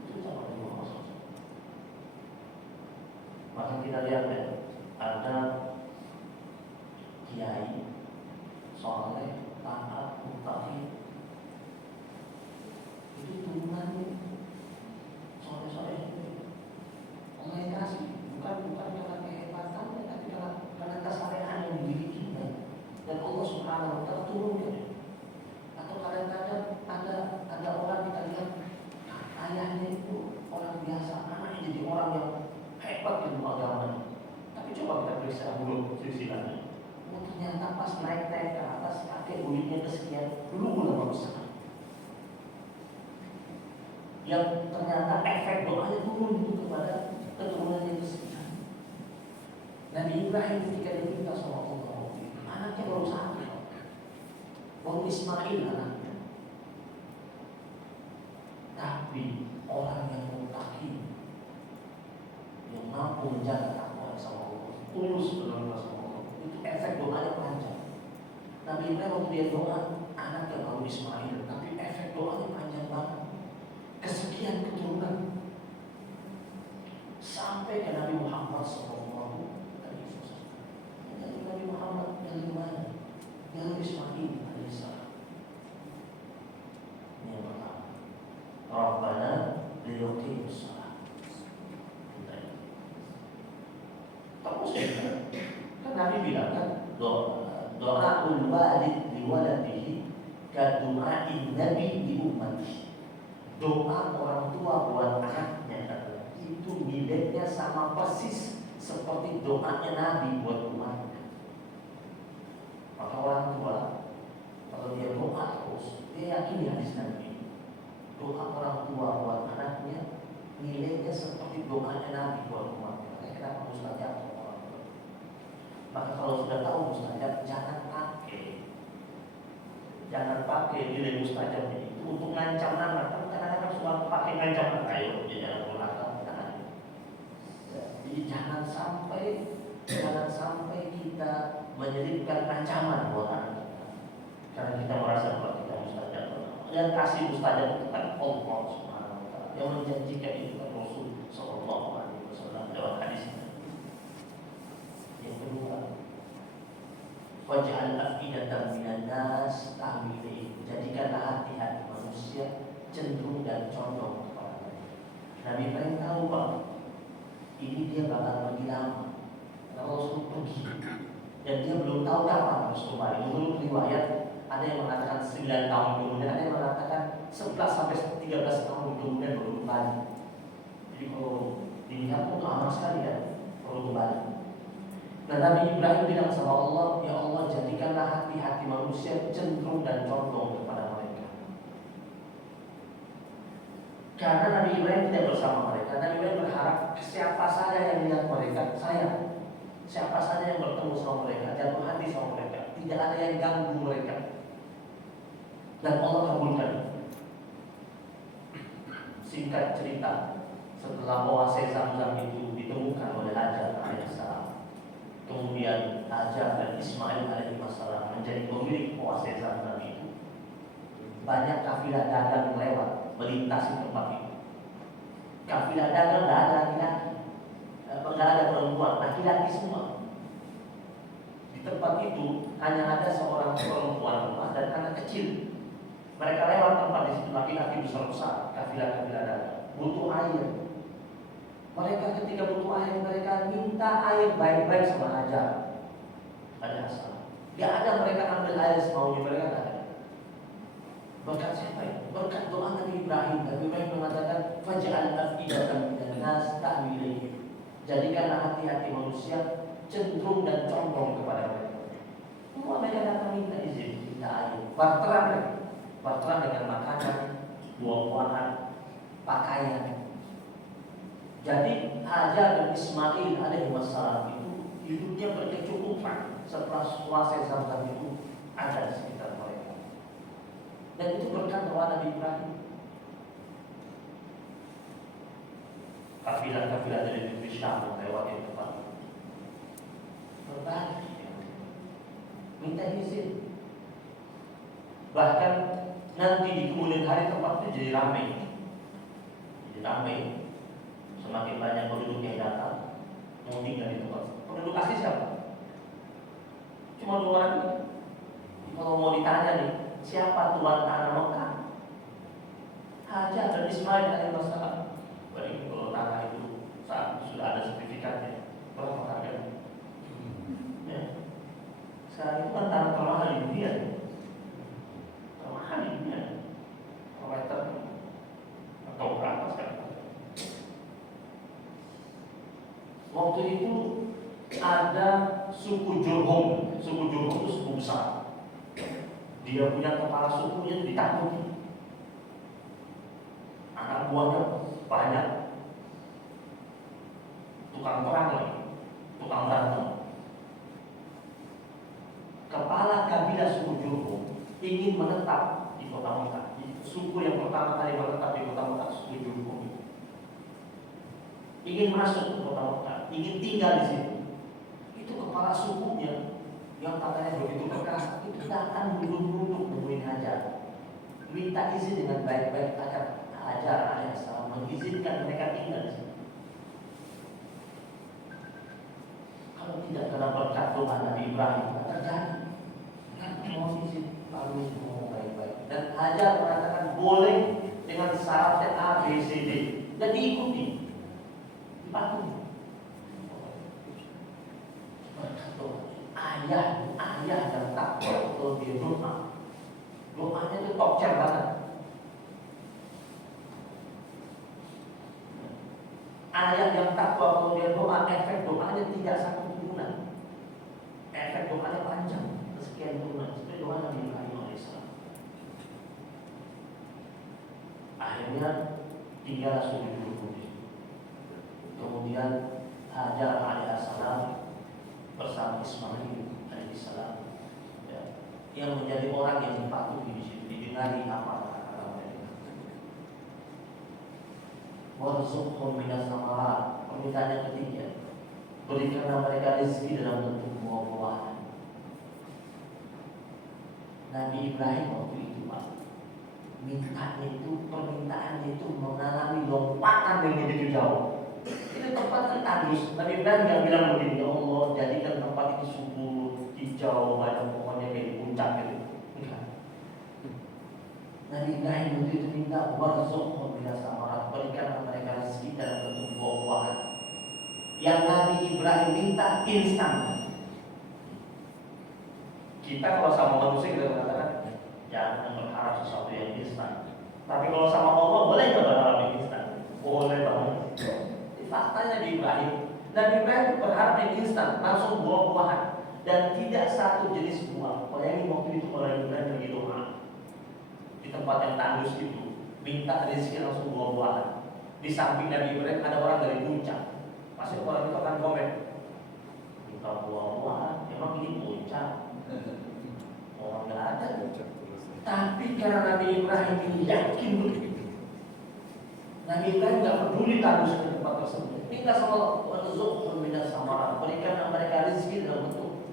Itu sama Nabi Muhammad SAW. Maka kita lihat ya, ada kiai soleh, taat, mutakin, itu turunannya soleh-soleh. Allah yang kasih, bukan karena kehebatannya, tapi karena kesalehan yang dimilikinya. Dan Allah Subhanahu wa taala turunkan. Atau kadang-kadang ada orang kita lihat ayahnya itu orang biasa, anaknya jadi orang yang hebat di dalam agamanya. Tapi coba kita periksa dulu silsilahnya. Oh, ternyata pas naik ke atas kakek buyutnya kesekian, dulu ulama besar. Yang ternyata efek doanya turun itu kepada keturunannya kesekian. Nabi Ibrahim ketika diminta sama Allah, anaknya baru satu, baru Ismail anaknya. Tapi orang yang mutakin, yang mampu menjaga takwa sama Allah, tulus benar-benar sama Allah, itu efek doanya panjang. Nabi Ibrahim waktu dia doa, anaknya baru Ismail, tapi efek doanya panjang banget. Kesekian keturunan sampai ke Nabi Muhammad SAW. Nabi Muhammad dari mana? Dari Ismail alaihissalam. Ini yang pertama. Rabbana liyuqimus shalah. Terus kan Nabi bilang kan doaul walid li waladihi ka du'ain nabi li ummati. Doa orang tua buat anaknya itu nilainya sama persis seperti doanya Nabi buat umatnya. Maka orang tua kalau dia doa terus, dia yakini hadis Nabi. Doa orang tua buat anaknya nilainya seperti doanya Nabi buat umatnya. Kenapa mustajab orang tua? Maka kalau sudah tahu mustajab, jangan pakai nilai mustajab itu untuk ngancam anak. Kadang-kadang suka pakai ngancam anak, ayo jangan nakal. Jadi jangan sampai kita menyelipkan ancaman buat anak kita, karena kita merasa bahwa kita mustajab. Dan kasih mustajab itu kan Allah Subhanahu wa taala yang menjanjikan itu kan Rasul sallallahu alaihi wasallam lewat hadis. Yang kedua, waj'al afidatan minan nas tahmili, jadikanlah hati-hati manusia cenderung dan condong kepada mereka. Nabi Ibrahim tahu Pak, ini dia bakal pergi lama, kalau Rasul pergi, dan dia belum tahu kapan harus kembali. Menurut riwayat ada yang mengatakan 9 tahun kemudian, ada yang mengatakan 11 sampai 13 tahun kemudian baru kembali. Jadi kalau dilihat itu lama sekali ya baru kembali. Dan Nabi Ibrahim bilang sama Allah, ya Allah jadikanlah hati-hati manusia cenderung dan condong kepada mereka. Karena Nabi Ibrahim tidak bersama mereka. Nabi Ibrahim berharap siapa saja yang lihat mereka, saya. Siapa saja yang bertemu sama mereka, jatuh hati sama mereka, tidak ada yang ganggu mereka. Dan Allah kabulkan. Singkat cerita, setelah oasis Zamzam itu ditemukan oleh Hajar alaihissalam, kemudian Hajar dan Ismail alaihissalam menjadi pemilik oasis Zamzam itu, banyak kafilah dagang lewat melintasi tempat itu. Kafilah dagang tidak ada laki-laki, tidak ada perempuan, laki-laki semua. Di tempat itu hanya ada seorang perempuan lemah dan anak kecil. Mereka lewat tempat di situ, laki-laki besar-besar, kafilah-kafilah dagang, butuh air. Mereka ketika butuh air, mereka minta air baik-baik sama Hajar. Ada asal. Tidak ada mereka ambil air semaunya, mereka tidak ada. Berkat siapa ya? Berkat doa Nabi Ibrahim. Nabi Ibrahim mengatakan, faj'al afidatan minan nas tahmili. Jadikanlah hati-hati manusia cenderung dan condong kepada mereka. Semua mereka datang minta izin, minta air. Barteran dengan makanan, buah-buahan, pakaian. Jadi Hajar dan Ismail alaihissalam itu hidupnya berkecukupan setelah oasis Zamzam itu ada di sekitar mereka. Dan itu berkat doa Nabi Ibrahim. Kafilah-kafilah dari negeri Syam melewati tempat itu, berbalik, minta izin. Bahkan nanti di kemudian hari tempat itu jadi ramai. Semakin banyak penduduk yang datang mau tinggal di tempat. Penduduk asli siapa? Cuma 2 orang ini. Kalau mau ditanya nih, siapa tuan tanah Mekah? Hajar dan Ismail alaihissalam. Bagi kalau tanah itu saat sudah ada sertifikatnya, berapa harganya? Ya. Sekarang itu kan tanah termahal di dunia. Termahal di dunia. Per meter atau berapa sekarang? Waktu itu ada suku Jurhum. Suku Jurhum itu suku besar. Dia punya kepala sukunya ditakuti. Anak buahnya banyak, tukang perang lagi. tukang berantem. Kepala kabilah suku Jurhum ingin menetap di kota Mekah. Suku yang pertama kali menetap di kota Mekah, suku Jurhum. Ingin masuk ke kota Mekah, ingin tinggal di situ. Itu kepala sukunya yang katanya begitu perkasa, itu datang duduk-duduk nemuin Hajar, minta izin dengan baik-baik agar Hajar alaihissalam mengizinkan mereka tinggal di situ. Kalau tidak karena berkat doa Nabi Ibrahim, tidak terjadi. Kan mau izin lalu semua baik-baik. Dan Hajar mengatakan boleh dengan syaratnya A, B, C, D, dan diikuti, dipatuhi. Ayah dan takwa kalau dia doanya itu top chair banget. Ayah yang takwa kalau dia doa, efek doanya tidak satu turunan, efek doanya panjang, sekian turunan. Seperti doa Nabi Ibrahim alaihissalam. Akhirnya tinggal suku Jurhum. Kemudian Hajar alaihissalam bersama Ismail alaihissalam, ya, yang menjadi orang yang dipatuhi di situ, didengar apa kata-kata mereka. Warzuqhum minas samarat, permintaan yang ketiga, berikanlah mereka rezeki dalam bentuk buah-buahan. Nabi Ibrahim waktu itu Pak, mintanya itu, permintaannya itu mengalami lompatan yang begitu jauh. Itu tempat kan tandus. Nabi Ibrahim nggak bilang begini, ya Allah jadikan tempat itu subur, hijau, banyak pohonnya kayak di puncak gitu. Enggak. Nabi Ibrahim itu minta warzuqhum minas samarat, berikanlah mereka rezeki dalam bentuk buah-buahan. Yang Nabi Ibrahim minta instan. Kita kalau sama manusia kita mengatakan jangan berharap sesuatu yang instan. Tapi kalau sama Allah boleh nggak berharap yang instan? Boleh banget. Faktanya di Ibrahim, Nabi Ibrahim berharap yang instan, langsung buah-buahan, dan tidak satu jenis buah. Bayangin waktu itu orang Ibrahim lagi doa di tempat yang tandus itu, minta rezeki langsung buah-buahan. Di samping Nabi Ibrahim ada orang dari puncak, pasti orang itu akan komen, minta buah-buahan, emang ini puncak? Orang nggak ada. Tapi karena Nabi Ibrahim ini yakin begitu, Nabi Ibrahim nggak peduli tandus ke tempat tersebut. Minta sama warzuqhum minas samarat, berikan mereka rezeki dalam bentuk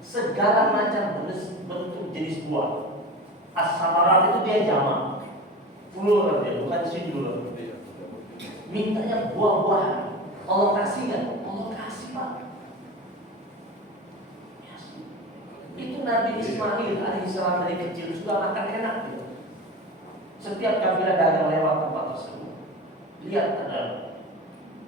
segala macam bentuk jenis buah. As-samarat itu dia jamak, plural dia, bukan singular. Mintanya buah-buahan. Allah kasih nggak? Allah kasih Pak. Yes. Itu Nabi Ismail alaihissalam dari kecil sudah makan enak gitu. Setiap kabilah dagang lewat tempat tersebut, lihat ada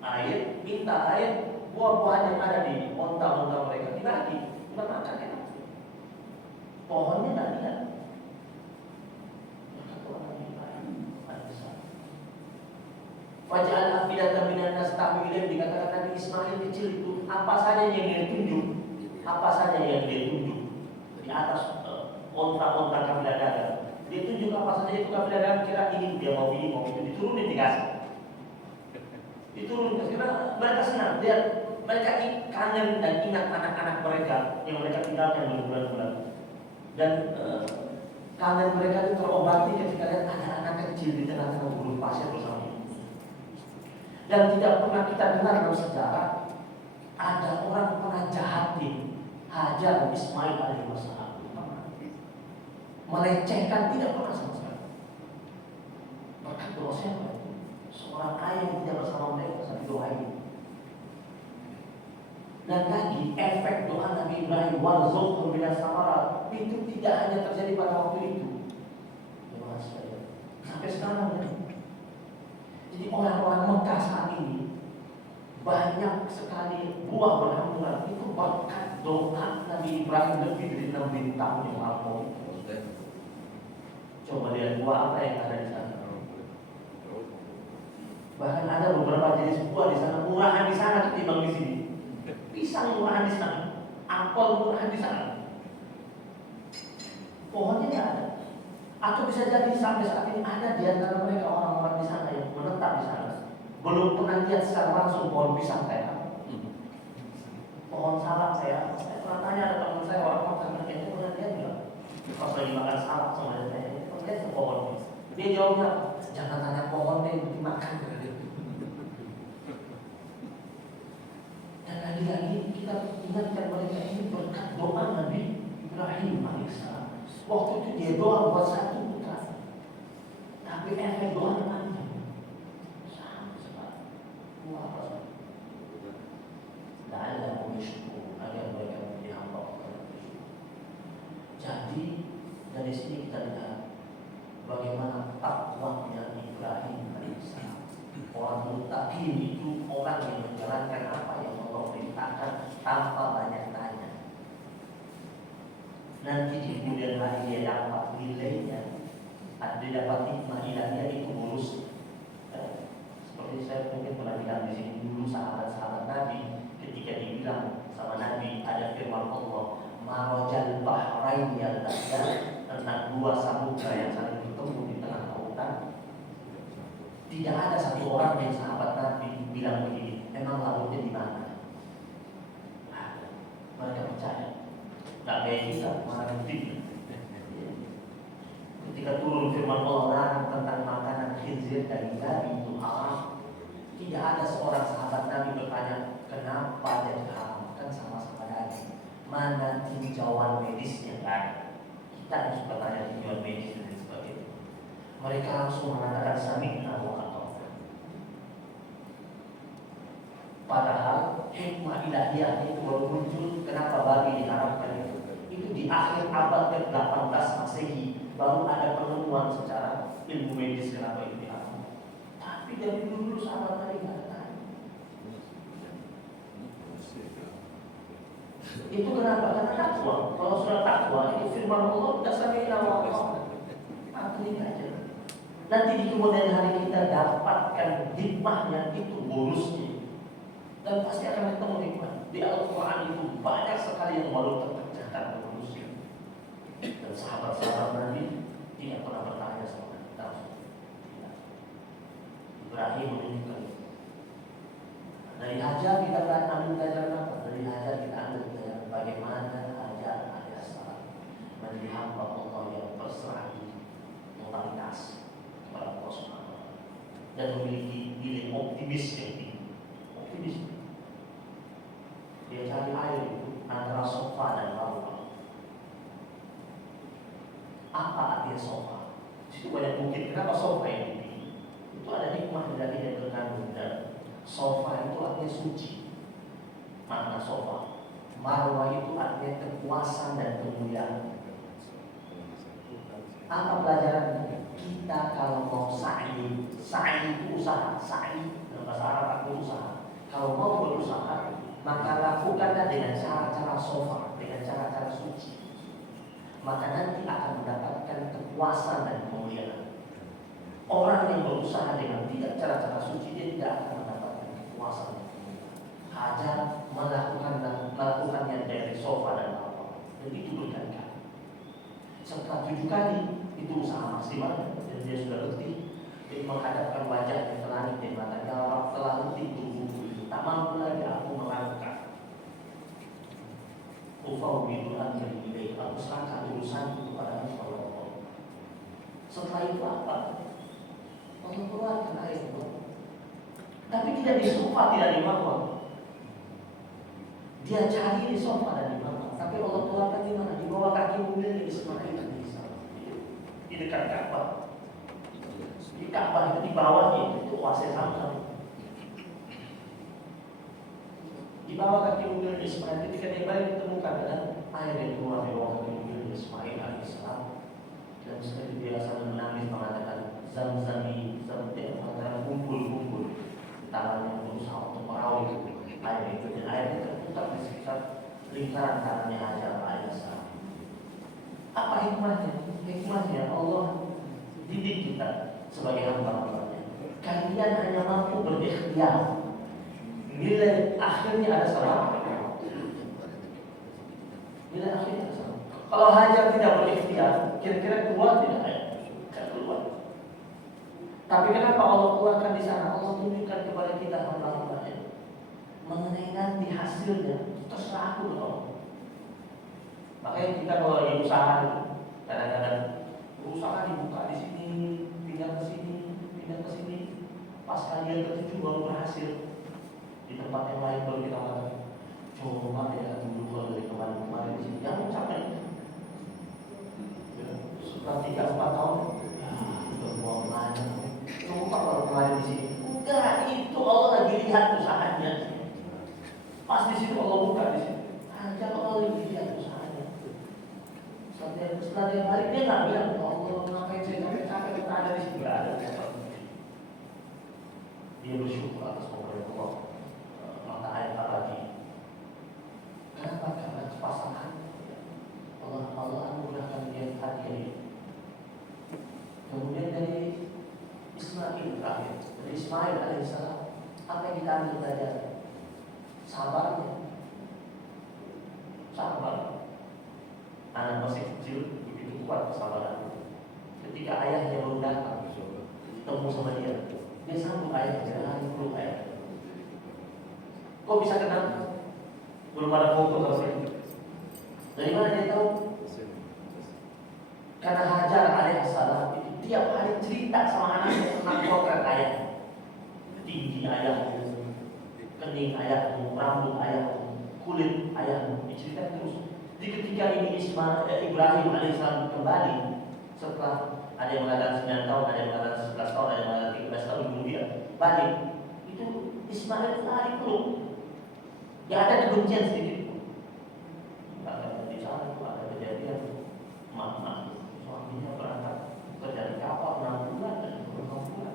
air, minta air, buah-buahan yang ada di onta-onta mereka dibagi, kita makan enak. Pohonnya tidak lihat. Waj'al afidatan minan nas tahwi ilaihim, dikatakan Nabi Ismail kecil itu apa saja yang dia tunjuk, apa saja yang dia tunjuk di atas onta-onta kabilah dagang. Dia tunjuk apa saja itu kabilah dagang, kira ini dia mau ini mau itu, diturunin dikasih. Diturunkan karena mereka senang, lihat mereka kangen dan ingat anak-anak mereka yang mereka tinggalkan berbulan-bulan, dan kangen mereka itu terobati ketika lihat ada anak kecil di tengah-tengah gurun pasir bersama ibu. Dan tidak pernah kita dengar dalam sejarah ada orang pernah jahatin Hajar dan Ismail alaihissalam, melecehkan, tidak pernah sama sekali. Berkat doa siapa? Seorang ayah yang tidak bersama mereka saat doa ini. Dan lagi efek doa Nabi Ibrahim warzuqhum minas samarat itu tidak hanya terjadi pada waktu itu, sampai sekarang ya. Jadi orang-orang Mekah saat ini banyak sekali buah berhamburan, itu berkat doa Nabi Ibrahim lebih dari 6 bintang yang lampau. Coba lihat buah apa yang ada di sana. Bahkan ada beberapa jenis buah di sana murahan di sana ketimbang di sini. Pisang murahan di sana, apel murahan di sana. Pohonnya tidak ada. Atau bisa jadi sampai saat ini ada di antara mereka orang-orang di sana yang menetap di sana, belum pernah lihat secara langsung pohon pisang kayak apa. pohon salak saya pernah tanya ada teman saya orang makan kayaknya pernah dia bilang pas lagi makan salak sama saya lihat ke pohon. Dia jawabnya jangan tanya pohon deh dimakan. Dan lagi-lagi kita ingatkan mereka ini berkat doa Nabi Ibrahim alaihissalam. Waktu itu dia doa buat satu putra, tapi efek doanya panjang. Sama sekali. Wah, la'alla bersyukur agar mereka menjadi hamba Allah. Jadi dari sini kita lihat bagaimana takwanya Ibrahim alaihissalam. Orang muttaqin itu orang yang menjalankan apa yang Allah perintahkan tanpa banyak tanya. Nanti di kemudian hari dia dapat nilainya, dia dapat hikmah ilahiyah itu bonus. Seperti saya mungkin pernah bilang di sini dulu sahabat-sahabat Nabi ketika dibilang sama Nabi ada firman Allah marajal bahrain yaltaqyan, tentang dua samudra yang saling bertemu di tengah lautan. Tidak ada satu orang yang sahabat Nabi bilang begini, emang lautnya di mana? Mereka percaya. Tak kayak kita, mana buktinya? Ketika turun firman Allah tentang makanan khinzir dan babi itu haram, tidak ada seorang sahabat Nabi bertanya kenapa jadi haram, kan sama-sama daging. Mana tinjauan medisnya? Kan? Kita harus bertanya tinjauan medis dan sebagainya. Mereka langsung mengatakan sami'na wa ata'na. Padahal hikmah ilahiyah itu baru muncul kenapa babi diharamkan itu di akhir abad ke-18 Masehi baru ada penemuan secara ilmu medis kenapa itu diharamkan. Tapi dari dulu sahabat Nabi nggak tahu. Itu kenapa? Karena takwa. Kalau sudah takwa itu firman Allah kita sami'na wa ata'na. Artinya aja. Nanti di kemudian hari kita dapatkan hikmahnya itu bonusnya. Dan pasti akan ketemu hikmah. Di Al-Quran itu banyak sekali yang baru terpecahkan bonusnya. Dan sahabat-sahabat Nabi tidak pernah bertanya sama kita. Ibrahim menunjukkan. Dari Hajar kita belajar apa? Dari Hajar kita ambil belajar bagaimana Hajar alaihissalam menjadi hamba Allah yang berserah diri, totalitas kepada Allah Subhanahu wa Ta'ala dan memiliki nilai optimis yang tinggi. Optimis. Dia cari air itu antara sofa dan Marwah. Apa artinya sofa? Situ banyak bukit. Kenapa sofa yang dipilih? Itu ada hikmah dari yang terkandung dan sofa itu artinya suci. Makna sofa. Marwah itu artinya kekuasaan dan kemuliaan. Apa pelajarannya? Kita kalau mau sa'i itu usaha. Sa'i dalam bahasa Arab itu usaha. Kalau mau berusaha, maka lakukanlah dengan cara-cara sofa, dengan cara-cara suci. Maka nanti akan mendapatkan kekuasaan dan kemuliaan. Orang yang berusaha dengan tidak cara-cara suci, dia tidak akan mendapatkan kekuasaan dan kemuliaan. Hajar melakukannya dari sofa dan Marwah, dan itu berkali-kali. Setelah 7 kali itu usaha maksimal dan dia sudah letih. Jadi menghadapkan wajahnya ke langit dan matanya Allah telah letih tubuhku itu. Tak mampu lagi aku melangkah. Ufawwidul amri ilaik. Aku serahkan urusanku kepada Allah. Setelah itu apa? Allah keluarkan air itu. Tapi tidak di sofa, tidak di Marwah. Dia cari di sofa dan di Marwah. Tapi Allah keluarkan di mana? Di bawah kaki mobilnya Ismail alaihissalam. Di dekat Ka'bah. Di Ka'bah itu di bawahnya itu oasis Zamzam. Di bawah kaki mobil Ismail ketika dia balik ditemukan dengan air yang keluar di bawah kaki mobil Ismail alaihissalam. Dan sekali dia sambil menangis mengatakan Zamzami, Zamzami, mengatakan kumpul. Tangannya berusaha untuk meraup air itu dan airnya terputar di sekitar lingkaran tangannya Hajar alaihissalam. Apa hikmahnya? Hikmahnya Allah didik kita sebagai hamba-hambanya. Kalian hanya mampu berikhtiar. Nilai akhirnya ada salah. Nilai akhirnya ada salah. Kalau Hajar tidak berikhtiar, kira-kira keluar tidak? Tidak keluar. Tapi kenapa Allah keluarkan di sana? Allah tunjukkan kepada kita hamba-hambanya mengenai nanti hasilnya terserah aku loh. Makanya kita kalau lagi usaha itu, kadang-kadang usaha dibuka di sini, pindah ke sini, pindah ke sini. Pas kalian ketujuh baru berhasil. Di tempat yang lain baru kita mengatakan, coba ya dulu kalau dari kemarin-kemarin di sini, jangan capek. Setelah 3-4 tahun, ya udah buang aja. Coba kalau kemarin di sini, enggak, itu Allah lagi lihat usahanya. Pas di situ Allah buka di sini, aja Allah lagi lihat usahanya. Setelah dia balik dia nggak bilang, Allah ngapain saya capek-capek kita ada di sini, nggak ada. Dia bersyukur atas pemberian Allah. Maka ayat lagi. Kenapa? Karena pasangan Allah anugerahkan dia hadiah. Kemudian dari Ismail terakhir, dari Ismail alaihissalam, apa yang kita ambil belajar? Sabarnya. Sabar. Anak masih kecil begitu kuat kesabaran. Ketika ayahnya belum datang, ketemu sama dia sambut ayahnya, peluk ayah. Kok bisa kenal? Belum ada foto selesai. Dari mana dia tahu? Karena Hajar alaihissalam itu tiap hari cerita sama anaknya tentang potret ayah. Tinggi ayahmu, kening ayahmu, rambut ayahmu, kulit ayahmu, diceritakan terus. Jadi ketika ini Ibrahim alaihissalam kembali setelah ada yang mengatakan 9 tahun, ada yang mengatakan 11 tahun, ada yang mengatakan 13 tahun kemudian balik, itu Ismail lari peluk. Ya ada kebencian sedikit. Bahkan di sana itu ada kejadian mama suaminya berangkat kerja di kapal 6 bulan dan 6 bulan.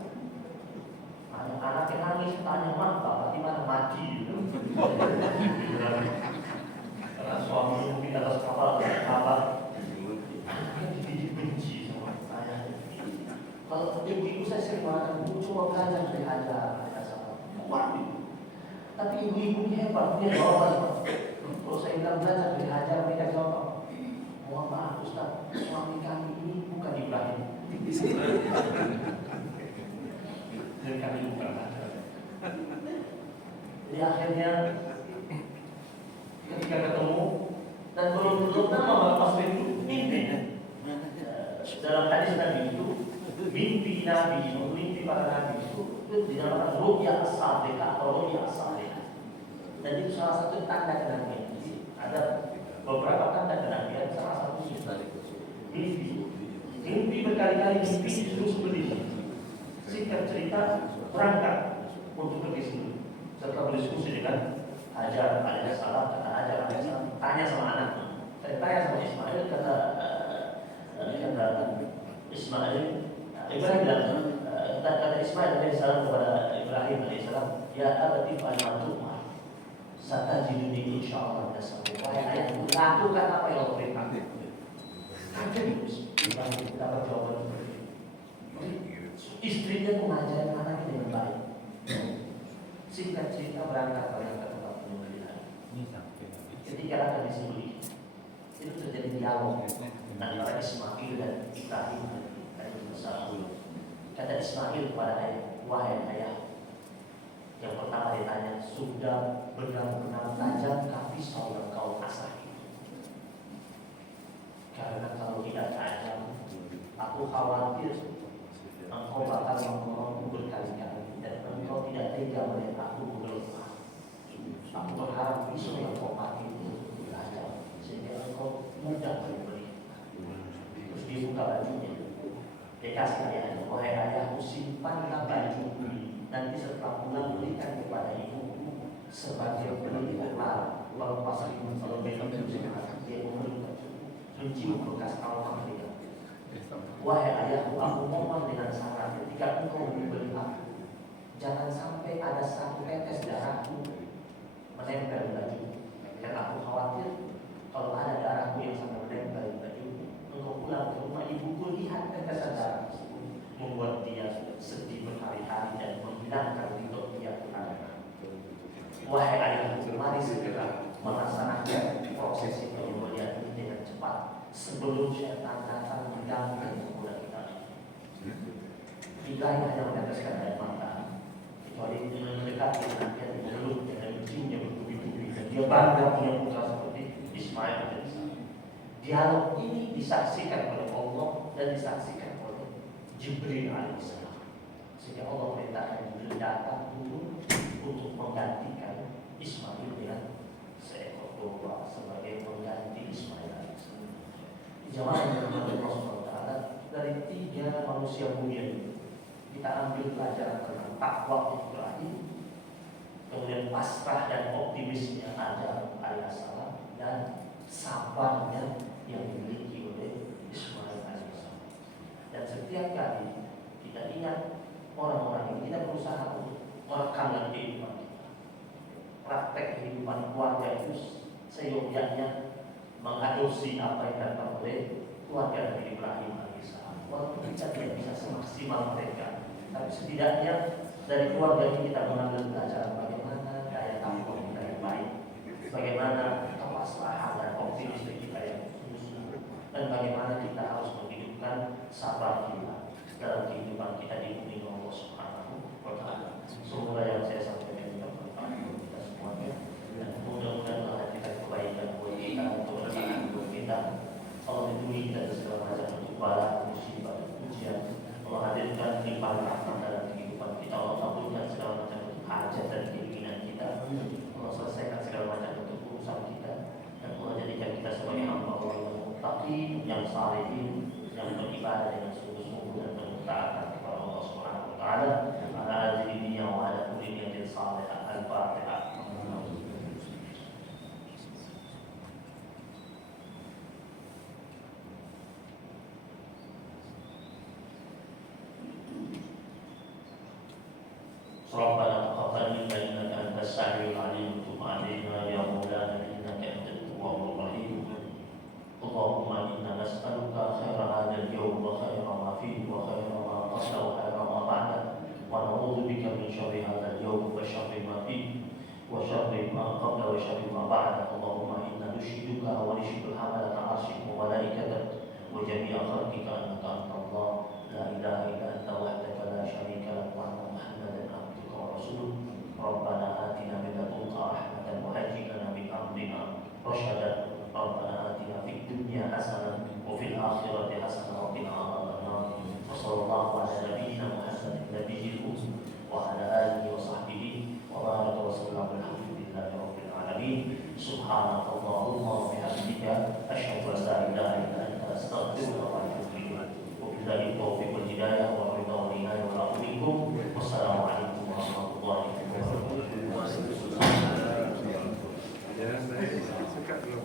Anak-anaknya nangis tanya bapak di mana mati gitu. Karena suaminya mungkin atas kapal ada kabar. Benci sama ayahnya. Kalau ibu-ibu saya sering mengatakan, bu coba belajar dari Hajar alaihissalam. Kuat itu. Tapi ibu-ibu ini hebat, dia jawab. Kalau saya bilang belajar dari Hajar, mereka jawab, mohon maaf Ustaz, suami kami ini bukan Ibrahim. Dan kami bukan Hajar. Jadi akhirnya ketika ketemu dan belum lama pas itu mimpi. Dalam hadis Nabi itu mimpi Nabi, mimpi para Nabi itu dinamakan ru'ya as-sadiqah atau ru'ya as-salihah. Dan itu salah satu tanda kenabian. Ada beberapa tanda kenabian, salah satunya mimpi. Mimpi berkali-kali mimpi disuruh sembelih. Singkat cerita berangkat untuk pergi sembelih. Setelah berdiskusi dengan Hajar alaihissalam, kata Hajar alaihissalam, tanya sama anaknya. Saya tanya sama Ismail, kata Ismail, Ibrahim bilang, kata Ismail alaihissalam kepada Ibrahim alaihissalam, ya abati fa'almatuma, satajiduni insyaallah nasabu. Wahai ayahku, lakukan apa yang Allah perintahkan. Kaget Ibrahim dapat jawaban seperti itu. Istrinya mengajari anaknya dengan baik. Singkat cerita berangkat ke tempat penyembelihan. Ketika akan disembelih, itu terjadi dialog antara Ismail dan Ibrahim alaihissalam. Kata Ismail kepada ayah, wahai ayah, yang pertama ditanya, sudah benar-benar tajam kah pisau yang kau asah itu? Karena kalau tidak tajam, aku khawatir engkau bakal membunuhku berkali-kali dan engkau tidak tega melihat aku bergelimah. Aku berharap pisau yang kau pakai itu tajam sehingga engkau mudah menyembelih. Terus dibuka bajunya. Dia kasih ayahnya, wahai ayahku, simpanlah baju ini. Nanti setelah pulang berikan kepada ibuku sebagai perlindungan. Lalu pas ibu kalau dia memeluk mencium bekas aroma mereka. Wahai ayahku, aku mohon dengan syarat ketika engkau membeli aku, jangan sampai ada satu tetes darahku menempel di baju. Karena aku khawatir kalau ada darahku yang sampai menempel di baju, engkau pulang ke rumah ibuku lihat tetesan darah tersebut, membuat dia sedih berhari-hari dan menghilangkan ridho dia kepada. Wahai ayahku, mari segera melaksanakan prosesi penyembelihan ini dengan cepat sebelum syaitan datang mengganggu pemuda kita. Ibrahim hanya meneteskan air mata, kecuali dengan mendekati anaknya memeluk dengan menciumnya bertubi-tubi dan Dia bangga punya putra seperti Ismail alaihissalam. Dialog ini disaksikan oleh Allah dan disaksikan oleh Jibril alaihissalam. Sehingga Allah perintahkan Jibril datang dulu untuk menggantikan Ismail dengan seekor domba sebagai pengganti Ismail alaihissalam. Di zaman Allah SWT dari 3 manusia mulia itu kita ambil pelajaran tentang takwa Ibrahim, kemudian pasrah dan optimisnya Adam alaihissalam, dan sabarnya yang dimiliki oleh Ismail alaihissalam. Dan setiap kali kita ingat orang-orang ini, kita berusaha untuk merekam dalam kehidupan kita. Praktek kehidupan keluarga itu seyogyanya mengadopsi apa yang datang oleh keluarga dari Ibrahim alaihissalam. Walaupun kita tidak bisa semaksimal mereka, tapi setidaknya dari keluarga ini kita mengambil pelajaran bagaimana daya tampung kita yang baik, bagaimana kepasrahan dan optimisme kita yang sungguh-sungguh, dan bagaimana kita harus menghidupkan sabar kita dalam kehidupan kita di bumi Allah Subhanahu wa Ta'ala. Semoga yang saya sampaikan itu bermanfaat untuk kita semuanya, dan mudah-mudahan kita kebaikan buat kita, keberkahan buat kita. Allah lindungi kita dari segala macam bentuk bala, musibah, dan ujian. Allah hadirkan limpahan rahmat dalam kehidupan kita. Allah kabulkan segala macam bentuk hajat dan keinginan kita. Allah selesaikan segala macam bentuk urusan kita, dan Allah jadikan kita sebagai hamba Allah yang muttaqin, yang salihin, yang beribadah dengan sungguh-sungguh dan bertaat kepada Allah Subhanahu wa Ta'ala. Ala ajlihi wa ala kulli niyatin salihah. Al-Fatihah. ربنا تقبل منا انك انت السميع العليم وتب علينا يا مولانا انك انت التواب الرحيم. اللهم انا نسالك خير هذا اليوم وخير ما فيه وخير ما قبله وخير ما بعده، ونعوذ بك من شر هذا اليوم وشر ما فيه وشر ما قبله وشر ما بعده. اللهم انا نشهدك ونشهد حملة عرشك وملائكتك وجميع خلقك انك انت الله لا اله الا انت وحدك لا شريك لك وان محمدا عبدك ورسولك. ربنا آتنا من لدنك رحمة وهيئ لنا من أمرنا رشدا. ربنا آتنا في الدنيا حسنة وفي الآخرة حسنة وقنا عذاب النار. وصلى الله على نبينا محمد النبي الأمي وعلى آله وصحبه وبارك وسلم. الحمد لله رب العالمين. سبحانك اللهم